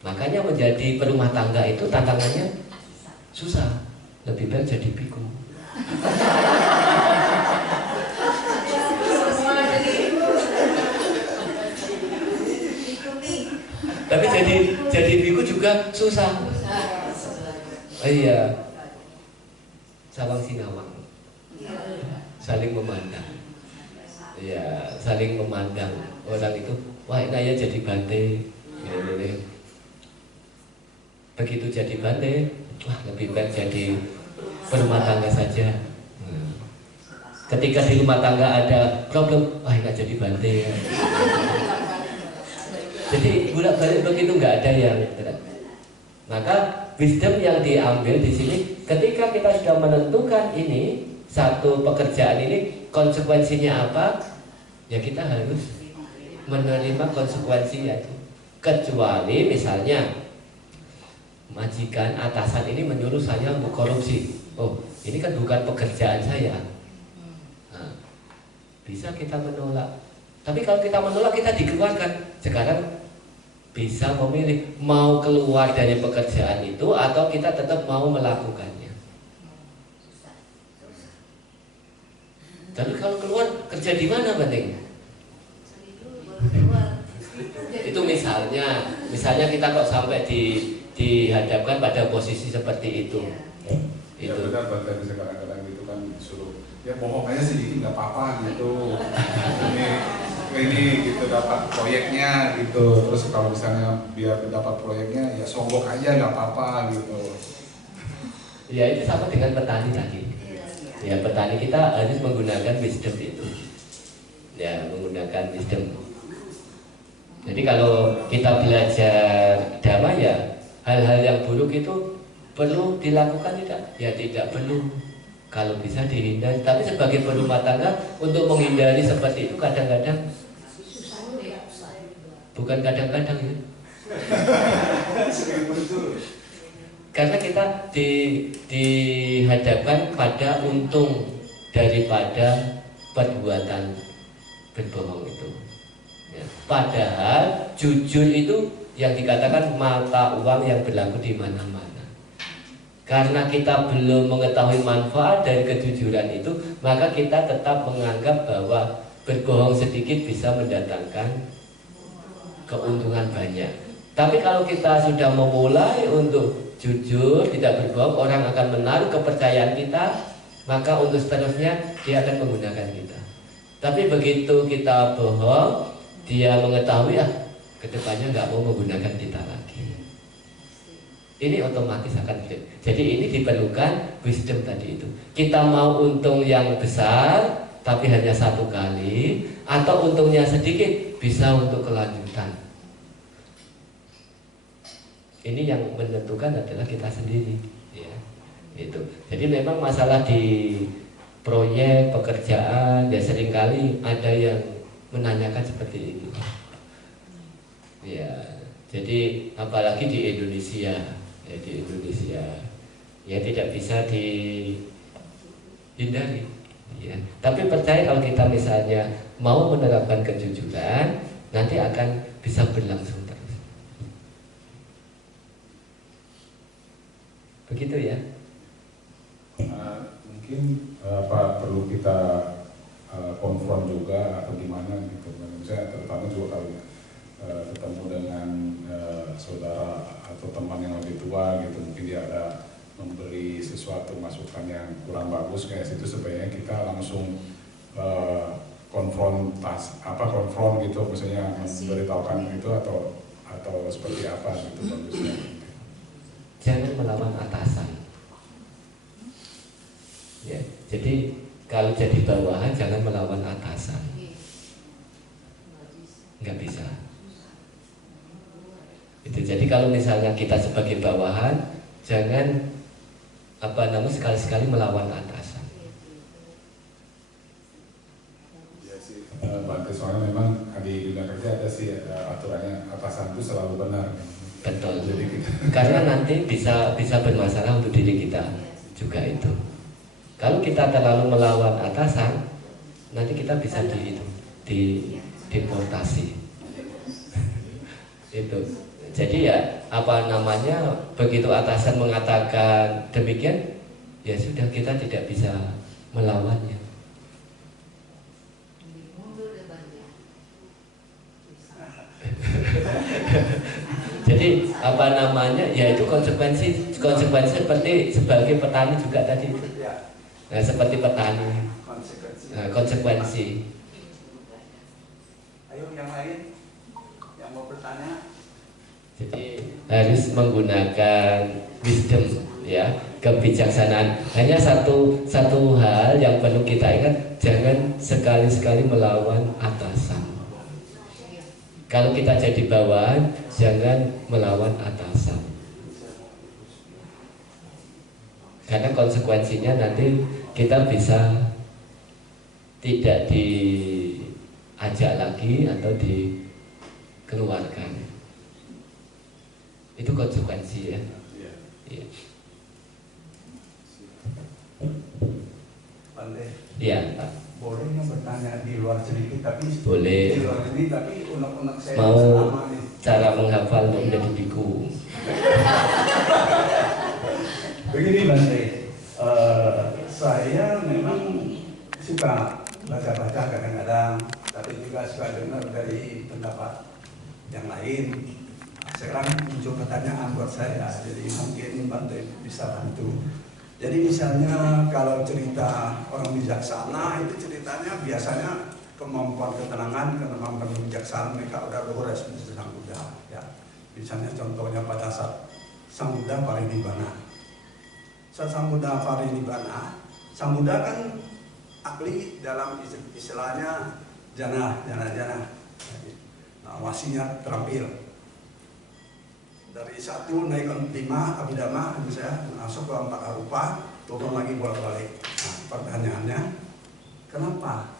Makanya menjadi perumah tangga itu tantangannya susah. Lebih baik jadi biku. Tapi jadi biku juga susah. Iya. Sawang sinawang. Saling memandang. Iya, saling memandang. Orang itu, wah ini ya jadi bante. Gini. Begitu jadi bante, wah lebih baik jadi berumah tangga saja. Ketika di rumah tangga ada problem, wah nggak jadi bante ya. Jadi bolak-balik begitu, nggak ada yang berat. Maka wisdom yang diambil di sini, ketika kita sudah menentukan ini satu pekerjaan ini konsekuensinya apa, ya kita harus menerima konsekuensinya itu. Kecuali misalnya majikan atasan ini menyuruh saya untuk korupsi, oh ini kan bukan pekerjaan saya, nah, bisa kita menolak. Tapi kalau kita menolak, kita dikeluarkan. Sekarang bisa memilih mau keluar dari pekerjaan itu atau kita tetap mau melakukannya. Tapi kalau keluar, kerja di mana penting? Itu misalnya kita kok sampai dihadapkan pada posisi seperti itu. Ya benar, Bante, bisa kadang-kadang gitu kan disuruh ya bohong aja sedikit nggak apa-apa gitu. ini gitu dapat proyeknya gitu, terus kalau misalnya biar dapat proyeknya ya sombong aja nggak apa-apa gitu. Ya itu sama dengan petani tadi. Ya petani kita harus menggunakan wisdom itu. Ya menggunakan wisdom. Jadi kalau kita belajar dhamma ya hal-hal yang buruk itu perlu dilakukan tidak? Ya tidak perlu. Kalau bisa dihindari. Tapi sebagai berumah tangga untuk menghindari seperti itu kadang-kadang, bukan kadang-kadang ya. Karena kita dihadapkan pada untung daripada perbuatan berbohong itu. Ya. Padahal jujur itu yang dikatakan mata uang yang berlaku di mana-mana. Karena kita belum mengetahui manfaat dari kejujuran itu, maka kita tetap menganggap bahwa berbohong sedikit bisa mendatangkan keuntungan banyak. Tapi kalau kita sudah memulai untuk jujur, tidak berbohong, orang akan menaruh kepercayaan kita, maka untuk seterusnya dia akan menggunakan kita. Tapi begitu kita bohong, dia mengetahui kedepannya nggak mau menggunakan kita lagi. Ini otomatis akan hidup. Jadi ini diperlukan wisdom tadi itu. Kita mau untung yang besar tapi hanya satu kali, atau untungnya sedikit bisa untuk kelanjutan. Ini yang menentukan adalah kita sendiri, ya. Itu. Jadi memang masalah di proyek pekerjaan ya seringkali ada yang menanyakan seperti itu. Ya, jadi apalagi di Indonesia. Ya, di Indonesia ya tidak bisa dihindari ya. Tapi percaya kalau kita misalnya mau menerapkan kejujuran, nanti akan bisa berlangsung terus. Begitu ya. Mungkin perlu kita konfront juga atau gimana gitu. Misalnya terutama juga kalau ketemu dengan saudara atau teman yang lebih tua gitu, mungkin dia ada memberi sesuatu masukan yang kurang bagus kayak situ, sebaiknya kita langsung konfront gitu, misalnya memberitahukan itu atau seperti apa gitu bagusnya. Jangan melawan atasan. Ya, jadi kalau jadi bawahan jangan melawan atasan. Nggak bisa. Itu jadi kalau misalnya kita sebagai bawahan jangan sekali-sekali melawan atasan. Ya sih, Bante, soalnya memang di dunia kerja ada sih aturannya atasan itu selalu benar. Betul. Jadi karena nanti bisa bermasalah untuk diri kita juga itu. Kalau kita terlalu melawan atasan, nanti kita bisa deportasi. Itu. Jadi ya begitu atasan mengatakan demikian, ya sudah, kita tidak bisa melawannya. Jadi ya itu konsekuensi seperti sebagai petani juga tadi itu. Nah, seperti petani. Konsekuensi. Ayo yang lain yang mau bertanya. Jadi harus menggunakan wisdom, ya, kebijaksanaan. Hanya satu hal yang perlu kita ingat, jangan sekali-sekali melawan atasan. Kalau kita jadi bawahan, jangan melawan atasan. Karena konsekuensinya nanti kita bisa tidak diajak lagi atau dikeluarkan. Itu konsekuensi ya. Iya. Pandai. Iya, Pak. Boleh nggak bertanya di luar sedikit tapi Boleh. di luar ini tapi unek-unek saya Mau selama nih. cara menghafal untuk menjadi biku. Begini Bante, saya memang suka baca-baca kadang-kadang, tapi juga suka dengar dari pendapat yang lain. Sekarang muncul pertanyaan buat saya, jadi mungkin Bante bisa bantu. Jadi misalnya kalau cerita orang bijaksana itu ceritanya biasanya kemampuan ketenangan, kemampuan kebijaksanaan mereka udah luhur seperti Sang Buddha. Ya. Misalnya contohnya pada saat Sang Buddha parinibbana. Saat Sang Buddha parinibbana, Sang Buddha kan ahli dalam istilahnya jana. Nah, wasinya terampil. Dari 1 naik ke 5 abhidhamma misalnya masuk ke 4 arupa, turun lagi bolak-balik. Nah, pertanyaannya, kenapa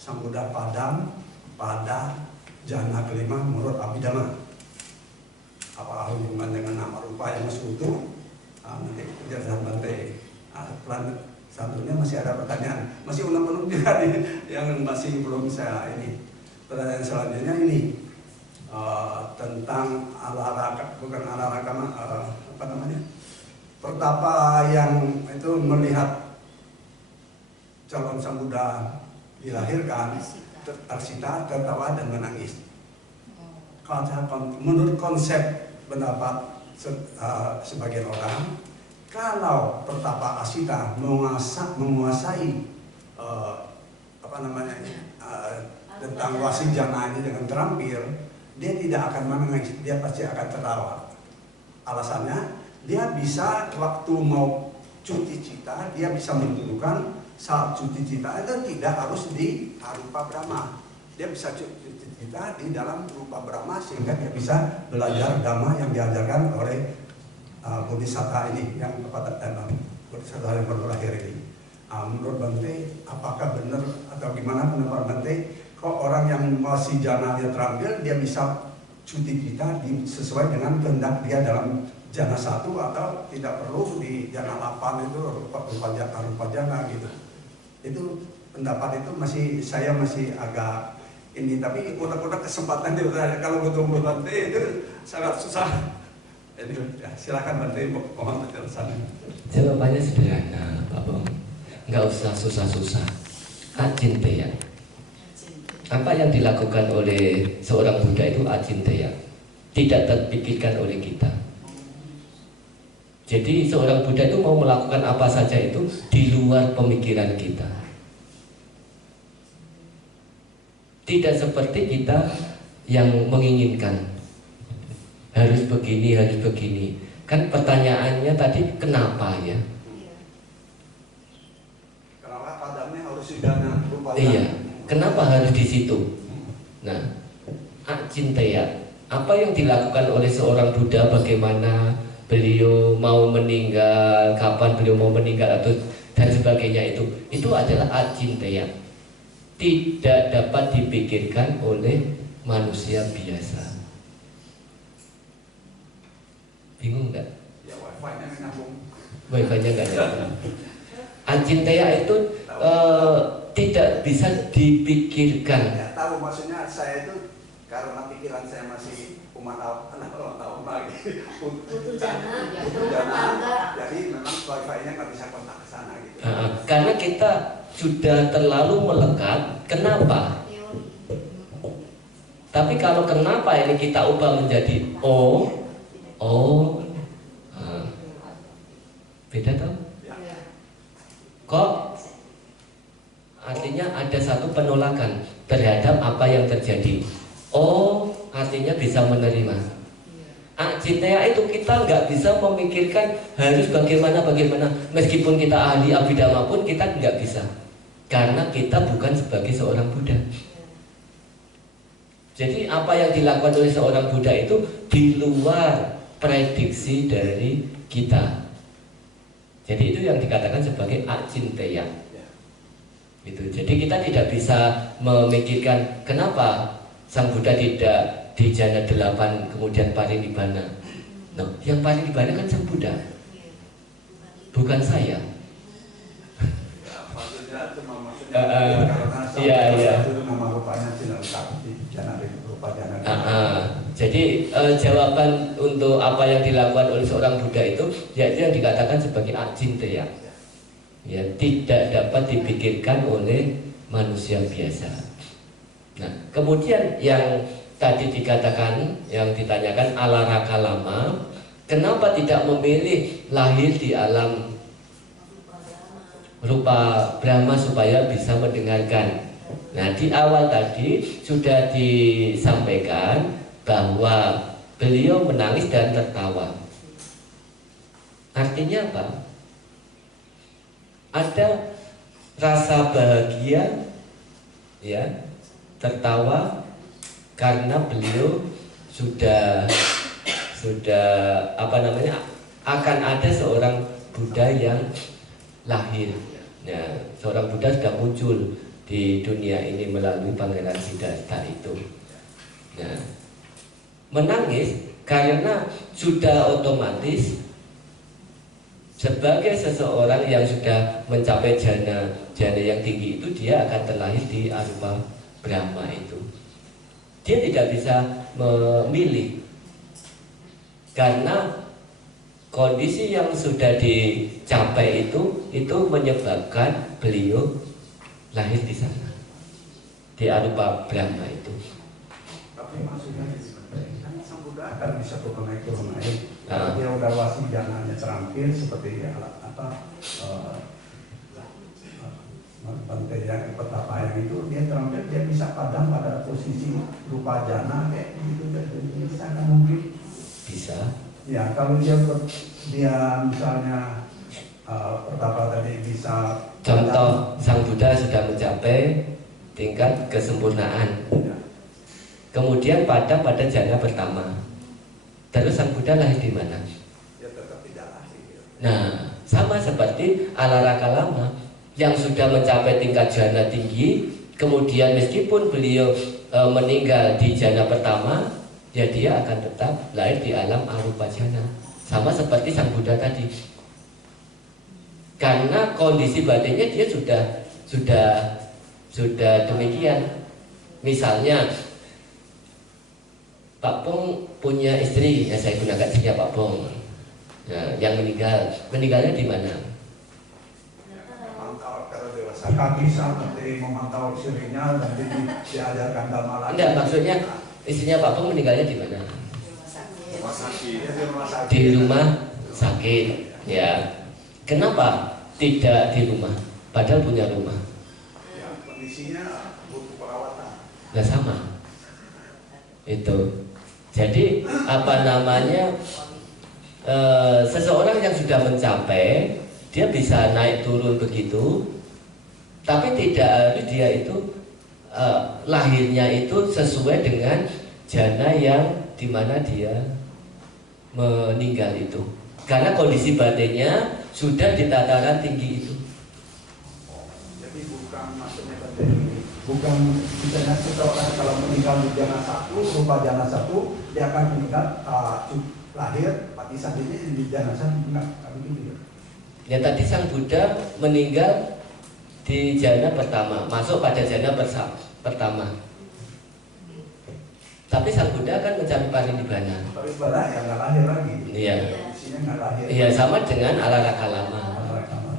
Sang Buddha padam pada jana kelima menurut abhidhamma? Apa hubungan dengan nama rupa yang masih utuh? Nanti penjelasan Bante. Selanjutnya masih ada pertanyaan, masih unek-unek juga nih yang masih belum saya ini. Pertanyaan selanjutnya ini. Tentang pertapa yang itu melihat calon Sang Buddha dilahirkan, Arsita tertawa dan menangis. Menurut konsep pendapat sebagian orang, kalau pertapa Arsita menguasai tentang wasi jana ini dengan terampil, dia tidak akan menangis, dia pasti akan tertawa. Alasannya, dia bisa waktu mau cuti cita, dia bisa menentukan saat cuti cita itu tidak harus di Arupa Brahma. Dia bisa cuti cita di dalam Rupa Brahma sehingga dia bisa belajar Dhamma yang diajarkan oleh Bodhisattva ini, yang Bodhisattva yang baru lahir ini. Menurut Bante, apakah benar atau gimana pendapat Bante? Kok orang yang masih jana dia terampil, dia bisa cuti kita sesuai dengan kehendak dia dalam jana 1 atau tidak perlu di jana 8 itu rupa jana gitu. Itu pendapat itu saya masih agak ini, tapi udah kesempatan dia kalau ketemu Bante itu sangat susah. Jadi ya, silakan Bante mohon penjelasannya. Jawabannya sederhana, Pak Bong. Nggak usah susah-susah. Acinteya. Apa yang dilakukan oleh seorang Buddha itu acinteya, tidak terpikirkan oleh kita. Jadi seorang Buddha itu mau melakukan apa saja itu di luar pemikiran kita. Tidak seperti kita yang menginginkan harus begini, harus begini. Kan pertanyaannya tadi kenapa ya? Kenapa padamnya harus jana rupa jana? Iya. Kenapa harus di situ? Nah, acinteya, apa yang dilakukan oleh seorang Buddha, bagaimana beliau mau meninggal, kapan beliau mau meninggal atau dan sebagainya itu adalah acinteya. Tidak dapat dipikirkan oleh manusia biasa. Bingung nggak? Ya wifi-nya nyambung. Wifi-nya nggak nyambung. Acinteya itu tidak bisa dipikirkan. Ya, tahu maksudnya saya itu karena pikiran saya masih umat tahun lagi Butuh jana, jadi memang wifi-nya nggak bisa kontak ke sana gitu. Karena kita sudah terlalu melekat. Kenapa? Tapi kalau kenapa ini kita ubah menjadi beda tau? Kok artinya ada satu penolakan terhadap apa yang terjadi. Artinya bisa menerima. Acinteya itu kita nggak bisa memikirkan harus bagaimana. Meskipun kita ahli abhidhamma pun kita nggak bisa. Karena kita bukan sebagai seorang Buddha. Jadi apa yang dilakukan oleh seorang Buddha itu di luar prediksi dari kita. Jadi itu yang dikatakan sebagai acinteya. Gitu. Jadi kita tidak bisa memikirkan kenapa Sang Buddha tidak di jana 8 kemudian parinibbana. No, yang parinibbana kan Sang Buddha, bukan saya. Maksudnya itu Iya. itu nama rupanya tidak lengkap di jana rupa jana. Jadi jawaban untuk apa yang dilakukan oleh seorang Buddha itu yaitu yang dikatakan sebagai acinteya. Ya, tidak dapat dipikirkan oleh manusia biasa. Nah, kemudian yang tadi dikatakan, yang ditanyakan alaraka lama, kenapa tidak memilih lahir di alam rupa Brahma supaya bisa mendengarkan? Nah, di awal tadi sudah disampaikan bahwa beliau menangis dan tertawa. Artinya apa? Ada rasa bahagia, ya, tertawa karena beliau sudah akan ada seorang Buddha yang lahir. Nah, seorang Buddha sudah muncul di dunia ini melalui Pangeran Siddhartha itu. Nah, menangis karena sudah otomatis sebagai seseorang yang sudah mencapai jana yang tinggi itu, dia akan terlahir di arupa Brahma itu. Dia tidak bisa memilih karena kondisi yang sudah dicapai itu menyebabkan beliau lahir di sana, di arupa Brahma itu. Tapi maksudnya kan Sang Buddha kan bisa turun naik. Kalau dia udah wasi jangannya terampil seperti Bante yang petapa yang itu, dia terampil, dia bisa padam pada posisi rupa jana kayak gitu. Bisa kan mungkin? Bisa. Ya, kalau dia misalnya petapa tadi bisa. Contoh, Sang Buddha sudah mencapai tingkat kesempurnaan. Ya. Kemudian pada jana pertama. Terus Sang Buddha lahir di mana? Ya tetap tidak lahir. Nah, sama seperti alaraka lama yang sudah mencapai tingkat jana tinggi, kemudian meskipun beliau meninggal di jana pertama, ya dia akan tetap lahir di alam arupa jana. Sama seperti Sang Buddha tadi. Karena kondisi batinnya dia sudah demikian. Misalnya Pak Pong punya istri, ya saya gunakan istrinya Pak Pong. Nah, yang meninggalnya di mana? Mantau kalau dewasa kaki seperti memantau istrinya dan diajarkan dhamma. Enggak, maksudnya istrinya Pak Pong meninggalnya di mana? Rumah sakit. Di rumah sakit. Ya. Kenapa tidak di rumah? Padahal punya rumah. Ya, kondisinya butuh perawatan. Nah, sama. Itu. Jadi seseorang yang sudah mencapai, dia bisa naik turun begitu, tapi tidak harus dia itu lahirnya itu sesuai dengan jana yang dimana dia meninggal itu, karena kondisi batinnya sudah di tataran tinggi itu. Jadi bukan maksudnya bukan misalnya seseorang kalau meninggal di jana 1, rupa jana 1, dia akan meninggal lahir mati sendiri di jana 1, enggak begitu ya. Ya, tadi Sang Buddha meninggal di jana pertama, masuk pada jana pertama. Tapi Sang Buddha kan mencari parinibbana. Parinibbana yang nggak lahir lagi. Iya. Kondisinya nggak lahir. Iya, sama dengan alaraka lama.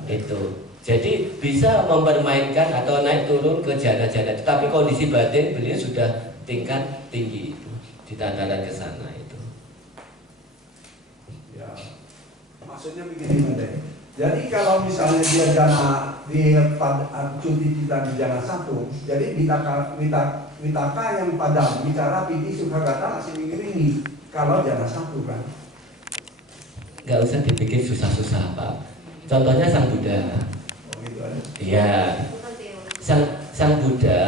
Itu. Jadi bisa mempermainkan atau naik turun ke jana-jana. Tapi kondisi batin beliau sudah tingkat tinggi itu, di tataran ke sana itu. Ya. Maksudnya begini, Bante. Jadi kalau misalnya dia cuti kita di jana 1, jadi Witaka yang padam, bicara piti sukagata masih mengiringi. Kalau jana 1 kan. Nggak usah dibikin susah-susah, Pak. Contohnya Sang Buddha. Oh, gitu aja. Iya. Sang Buddha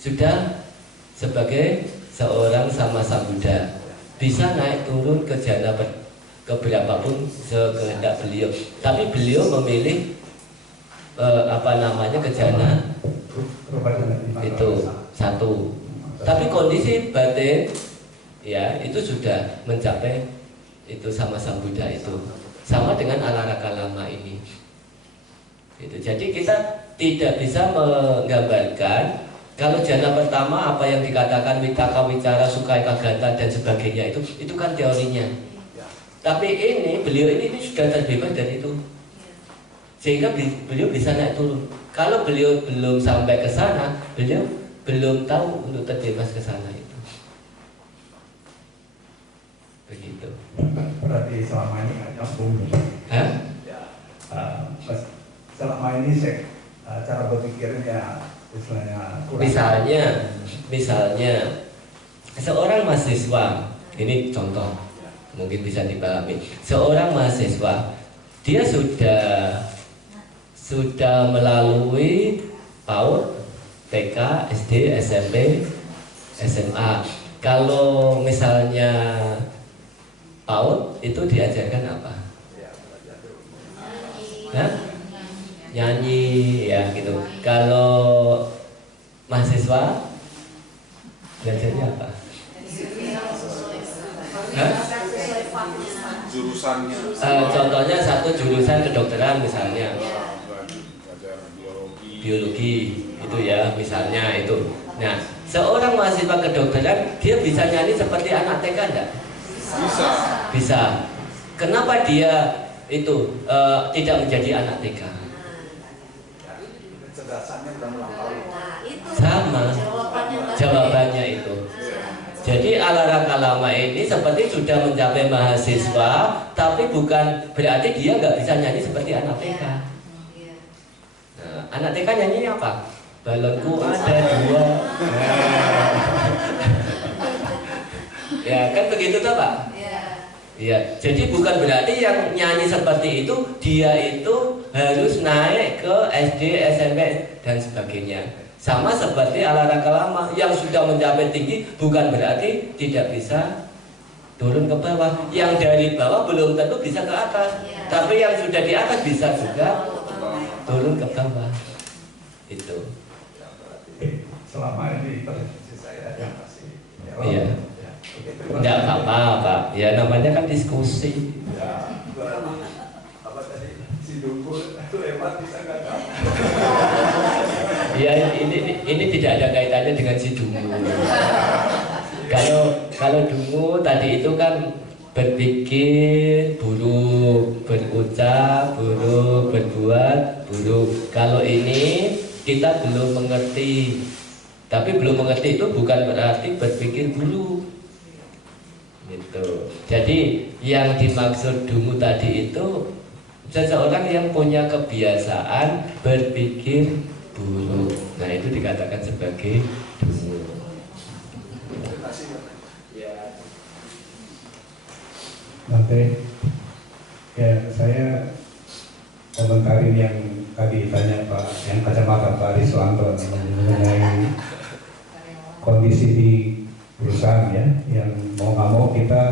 sudah sebagai seorang sama Sang Buddha bisa naik turun ke jana keberapapun sekehendak beliau. Tapi beliau memilih kejana itu satu. Tapi kondisi batin ya itu sudah mencapai itu sama Sang Buddha itu, sama dengan alara kalama ini. Itu. Jadi kita tidak bisa menggambarkan kalau jana pertama apa yang dikatakan vitaka, wicara, suka, ekagata dan sebagainya itu kan teorinya. Tapi ini beliau ini sudah terbebas dari itu, sehingga beliau bisa naik turun. Kalau beliau belum sampai ke sana, beliau belum tahu untuk terbebas ke sana itu. Begitu. Berarti selama ini nggak nyambung. Hah? Ya, selama ini cara berpikirnya istilahnya kurang. Misalnya seorang mahasiswa, ini contoh mungkin bisa dipahami. Seorang mahasiswa dia sudah melalui PAUD, TK, SD, SMP, SMA. Kalau misalnya PAUD itu diajarkan apa? Hah? Nyanyi ya gitu. Kalau mahasiswa belajarnya apa? Hah? Jurusannya. Contohnya satu jurusan kedokteran misalnya, Belajar biologi itu ya misalnya itu. Nah, seorang mahasiswa kedokteran dia bisa nyanyi seperti anak TK enggak? Bisa. Bisa. Kenapa dia itu tidak menjadi anak TK? Kecerdasannya udah melampaui. Sama jawabannya itu. Jadi alara kalama ini seperti sudah mencapai mahasiswa, tapi bukan berarti dia nggak bisa nyanyi seperti anak TK. Nah, anak TK nyanyi apa? Balonku ada dua. Ya kan begitu toh Pak? Iya. Jadi bukan berarti yang nyanyi seperti itu dia itu harus naik ke SD, SMP dan sebagainya. Sama seperti alara kalama yang sudah mencapai tinggi bukan berarti tidak bisa turun ke bawah. Yang dari bawah belum tentu bisa ke atas, tapi yang sudah di atas bisa juga turun ke bawah. Itu. Selama ini persepsi saya yang masih. Iya. Tidak apa-apa Pak. Ya namanya kan diskusi. Ya, apa tadi si Dungkul lewat bisa nggak tahu. Ya ini tidak ada kaitannya dengan si dungu. Kalau dungu tadi itu kan berpikir buruk, berucap buruk, berbuat buruk. Kalau ini kita belum mengerti. Tapi belum mengerti itu bukan berarti berpikir buruk. Gitu. Jadi yang dimaksud dungu tadi itu seseorang yang punya kebiasaan berpikir buruk. Nah itu dikatakan sebagai dungu. Nanti ya saya komentarin yang tadi ditanya Pak, yang kacamata Pak Riswanto mengenai kondisi di perusahaan ya, yang mau nggak mau kita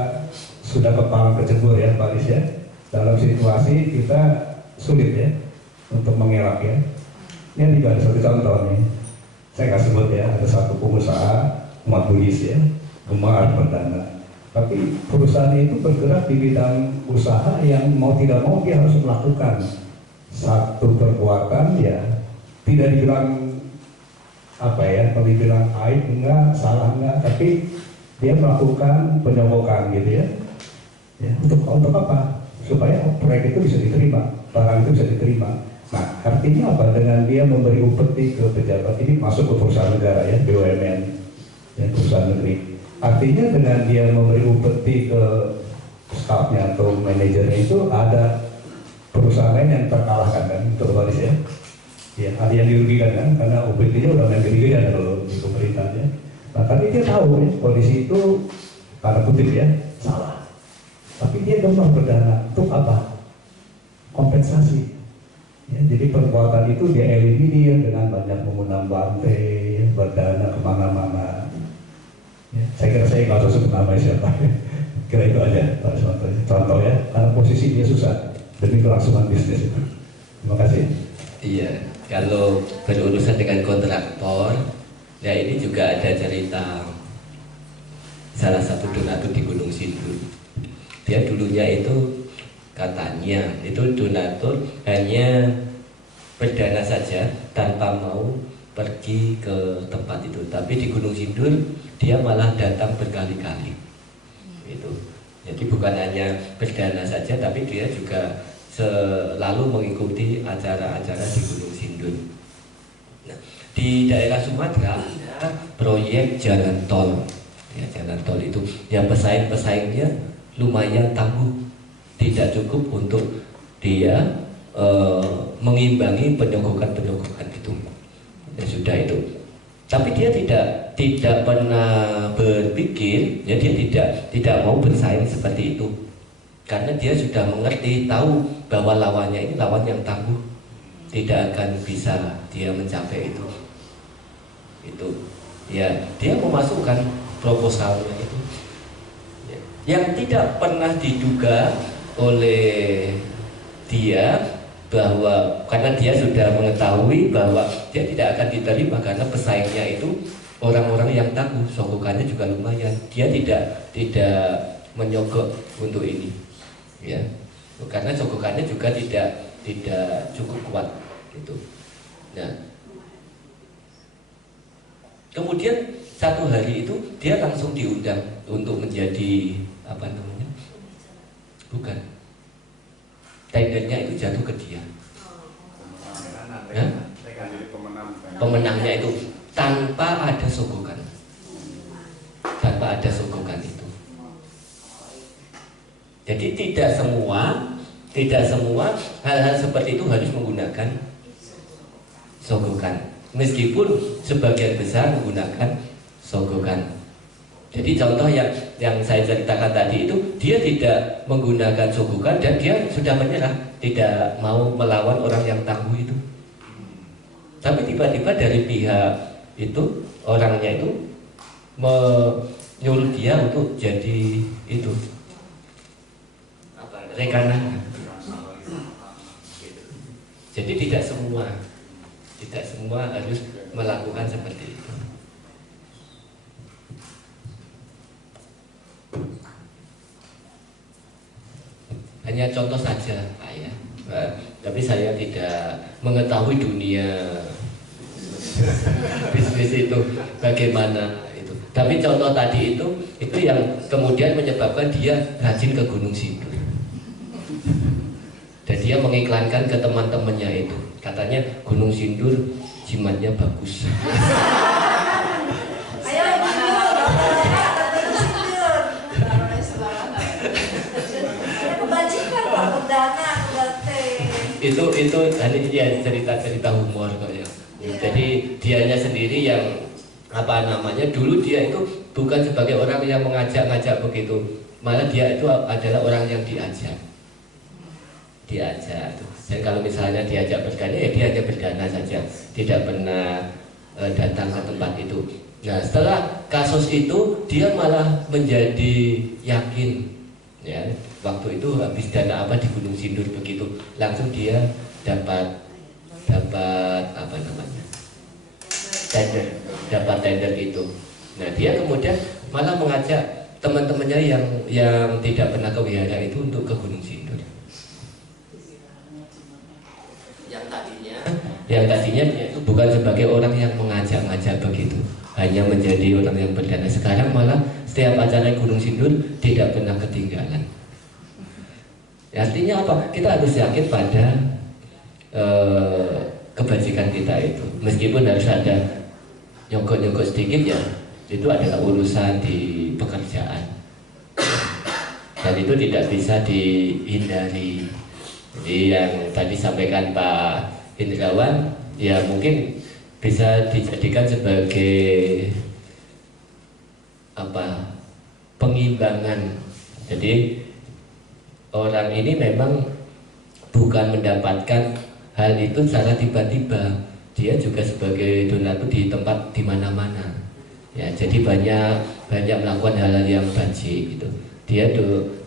sudah kepala kecebur ya Pak Ris ya, dalam situasi kita sulit ya untuk mengelak ya. Ini juga ada satu contoh nih, saya nggak sebut ya, ada satu pengusaha umat Buddhis ya, gemar berdana, tapi perusahaan itu bergerak di bidang usaha yang mau tidak mau dia harus melakukan satu perbuatan ya, tidak dibilang apa ya, kalau dibilang aib enggak, salah enggak, tapi dia melakukan penyogokan gitu ya. Ya, untuk apa? Supaya proyek itu bisa diterima, barang itu bisa diterima. Nah, artinya apa? Dengan dia memberi upeti ke pejabat ini masuk ke perusahaan negara ya, BUMN, ya, perusahaan negeri. Artinya dengan dia memberi upeti ke stafnya atau manajernya itu ada perusahaan lain yang terkalahkan kan, otomatis ya. Ya, ada yang dirugikan kan, karena upeti-nya udah main gede-gedean kalau di pemerintahnya. Nah, tapi dia tahu ya, kondisi itu tanda kutip ya, salah. Tapi dia gemar berdana untuk apa? Kompensasi. Ya, jadi perbuatan itu dia eliminir dengan banyak menggunakan bantai, berdana kemana-mana. Ya, saya kira saya nggak usah sebut nama siapa. Kira itu aja Pak Suwanto. Contoh ya, karena posisi dia susah demi kelangsungan bisnis itu. Terima kasih. Iya, kalau berurusan dengan kontraktor, ya ini juga ada cerita salah satu donatur di Gunung Sindur. Dia dulunya itu katanya itu donatur hanya berdana saja tanpa mau pergi ke tempat itu. Tapi di Gunung Sindur dia malah datang berkali-kali. Itu. Jadi bukan hanya berdana saja, tapi dia juga selalu mengikuti acara-acara di Gunung Sindur. Nah, di daerah Sumatera ada proyek jalan tol. Ya, jalan tol itu yang pesaing-pesaingnya lumayan tangguh, tidak cukup untuk dia mengimbangi penyogokan-penyogokan itu. Ya sudah itu. Tapi dia tidak pernah berpikir, ya dia tidak mau bersaing seperti itu. Karena dia sudah mengerti, tahu bahwa lawannya ini lawan yang tangguh, tidak akan bisa dia mencapai itu. Itu, ya dia memasukkan proposalnya itu, ya, yang tidak pernah diduga oleh dia bahwa karena dia sudah mengetahui bahwa dia tidak akan diterima karena pesaingnya itu orang-orang yang tangguh, sogokannya juga lumayan. Dia tidak menyogok untuk ini, ya, karena sogokannya juga tidak cukup kuat itu. Nah, kemudian satu hari itu dia langsung diundang untuk menjadi apa namanya? Bukan. Tendernya itu jatuh ke dia. Ya? Pemenangnya itu tanpa ada sogokan. Tanpa ada sogokan itu. Jadi tidak semua hal-hal seperti itu harus menggunakan sogokan. Meskipun sebagian besar menggunakan sogokan. Jadi contoh yang saya ceritakan tadi itu, dia tidak menggunakan sogokan dan dia sudah menyerah, tidak mau melawan orang yang tangguh itu. Tapi tiba-tiba dari pihak itu, orangnya itu menyuruh dia untuk jadi itu rekanan. Jadi tidak semua harus melakukan seperti itu. Hanya contoh saja, Pak ya. Tapi saya tidak mengetahui dunia bisnis itu bagaimana itu. Tapi contoh tadi itu yang kemudian menyebabkan dia rajin ke Gunung Sindur. Dan dia mengiklankan ke teman-temannya itu. Katanya Gunung Sindur jimatnya bagus. Ayo kebajikan Pak, perdana itu ya cerita humor kok ya. Jadi dianya sendiri yang apa namanya, dulu dia itu bukan sebagai orang yang mengajak-ngajak begitu, malah dia itu adalah orang yang diajak. Dan kalau misalnya diajak berdana, ya dia hanya berdana saja, tidak pernah datang ke tempat itu. Nah, setelah kasus itu dia malah menjadi yakin, ya, waktu itu habis dana apa di Gunung Sindur begitu, langsung dia dapat apa namanya, dapat tender itu. Nah, dia kemudian malah mengajak teman-temannya yang tidak pernah ke wihara itu untuk ke Gunung Sindur. Yang tadinya dia itu bukan sebagai orang yang mengajak-ngajak begitu, hanya menjadi orang yang berdana. Sekarang malah setiap acara Gunung Sindur tidak pernah ketinggalan. Artinya apa? Kita harus yakin pada kebajikan kita itu, meskipun harus ada nyogok-nyogok sedikit, ya itu adalah urusan di pekerjaan dan itu tidak bisa dihindari. Jadi yang tadi sampaikan Pak Indrawan, ya mungkin bisa dijadikan sebagai apa, pengimbangan. Jadi orang ini memang bukan mendapatkan hal itu secara tiba-tiba, dia juga sebagai donatur di tempat di mana-mana, ya, jadi banyak melakukan hal-hal yang bajik gitu. dia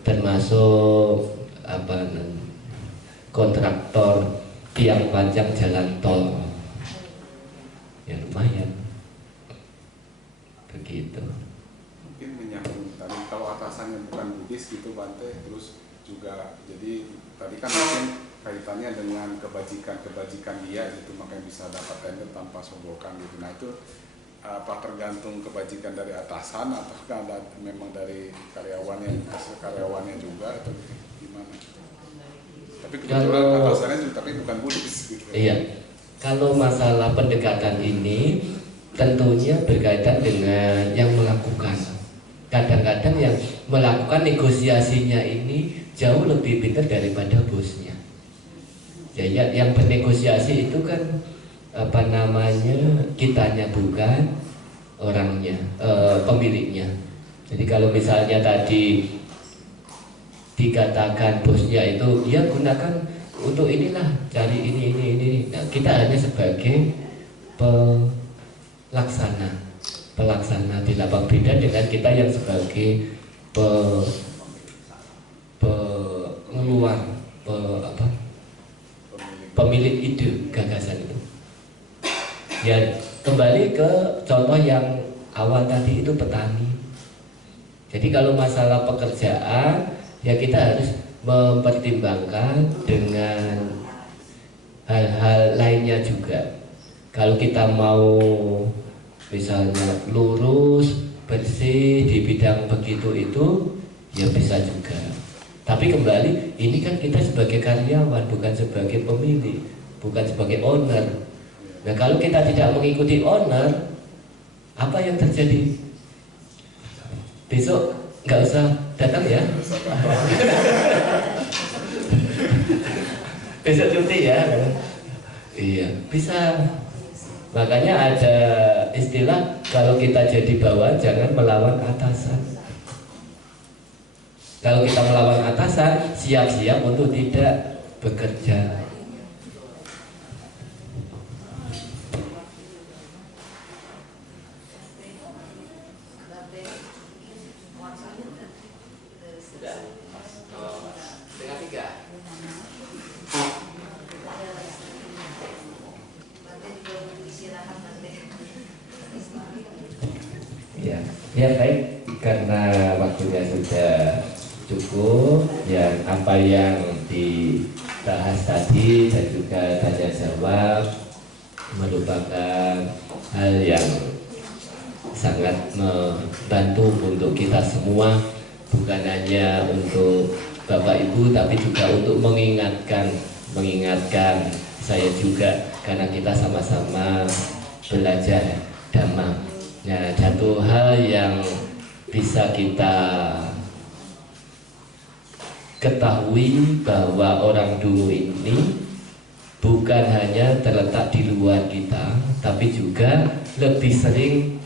termasuk kontraktor tiang panjang jalan tol. Ya lumayan. Begitu. Mungkin menyambung tadi kalau atasannya bukan Buddhis gitu Bante, terus juga jadi tadi kan mungkin kaitannya dengan kebajikan dia gitu, makanya bisa dapat tender tanpa sogokan gitu. Nah itu apa tergantung kebajikan dari atasan atau ada memang dari karyawannya juga atau gimana? Tapi kebetulan atasannya juga tapi bukan Buddhis gitu. Iya. Kalau masalah pendekatan ini tentunya berkaitan dengan yang melakukan. Kadang-kadang yang melakukan negosiasinya ini jauh lebih pintar daripada bosnya. Ya, yang bernegosiasi itu kan kitanya bukan orangnya, pemiliknya. Jadi kalau misalnya tadi dikatakan bosnya itu ya gunakan untuk inilah, cari ini. Nah, kita hanya sebagai pelaksana di lapang beda dengan kita yang sebagai pengeluar pemilik ide gagasan itu. Ya kembali ke contoh yang awal tadi itu petani. Jadi kalau masalah pekerjaan ya kita harus mempertimbangkan dengan hal-hal lainnya juga. Kalau kita mau misalnya lurus, bersih di bidang begitu itu ya bisa juga. Tapi kembali ini kan kita sebagai karyawan, bukan sebagai pemilik, bukan sebagai owner. Nah kalau kita tidak mengikuti owner, apa yang terjadi? Besok nggak usah datang ya. Besok cuti ya. Iya bisa. Makanya ada istilah kalau kita jadi bawahan jangan melawan atasan. Kalau kita melawan atasan, siap-siap untuk tidak bekerja. Ya baik, karena waktunya sudah cukup, yang apa yang dibahas tadi dan juga tanya jawab merupakan hal yang sangat membantu untuk kita semua, bukan hanya untuk Bapak Ibu tapi juga untuk mengingatkan saya juga, karena kita sama-sama belajar Dhamma. Nah, satu hal yang bisa kita ketahui bahwa orang dulu ini bukan hanya terletak di luar kita, tapi juga lebih sering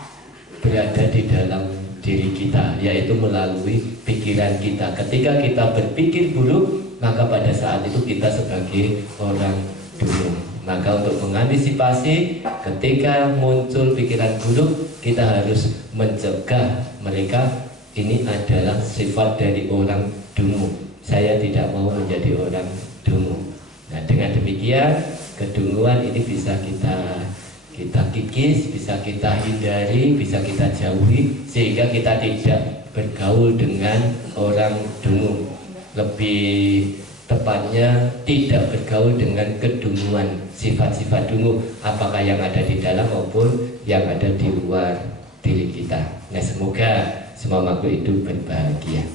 berada di dalam diri kita, yaitu melalui pikiran kita. Ketika kita berpikir buruk, maka pada saat itu kita sebagai orang dulu. Maka untuk mengantisipasi ketika muncul pikiran buruk, kita harus mencegah mereka. Ini adalah sifat dari orang dungu. Saya tidak mau menjadi orang dungu. Nah, dengan demikian kedunguan ini bisa kita kikis, bisa kita hindari, bisa kita jauhi, sehingga kita tidak bergaul dengan orang dungu. Lebih tepatnya tidak bergaul dengan kedunguan, sifat-sifat dungu, apakah yang ada di dalam maupun yang ada di luar diri kita. Nah, semoga semua makhluk hidup berbahagia.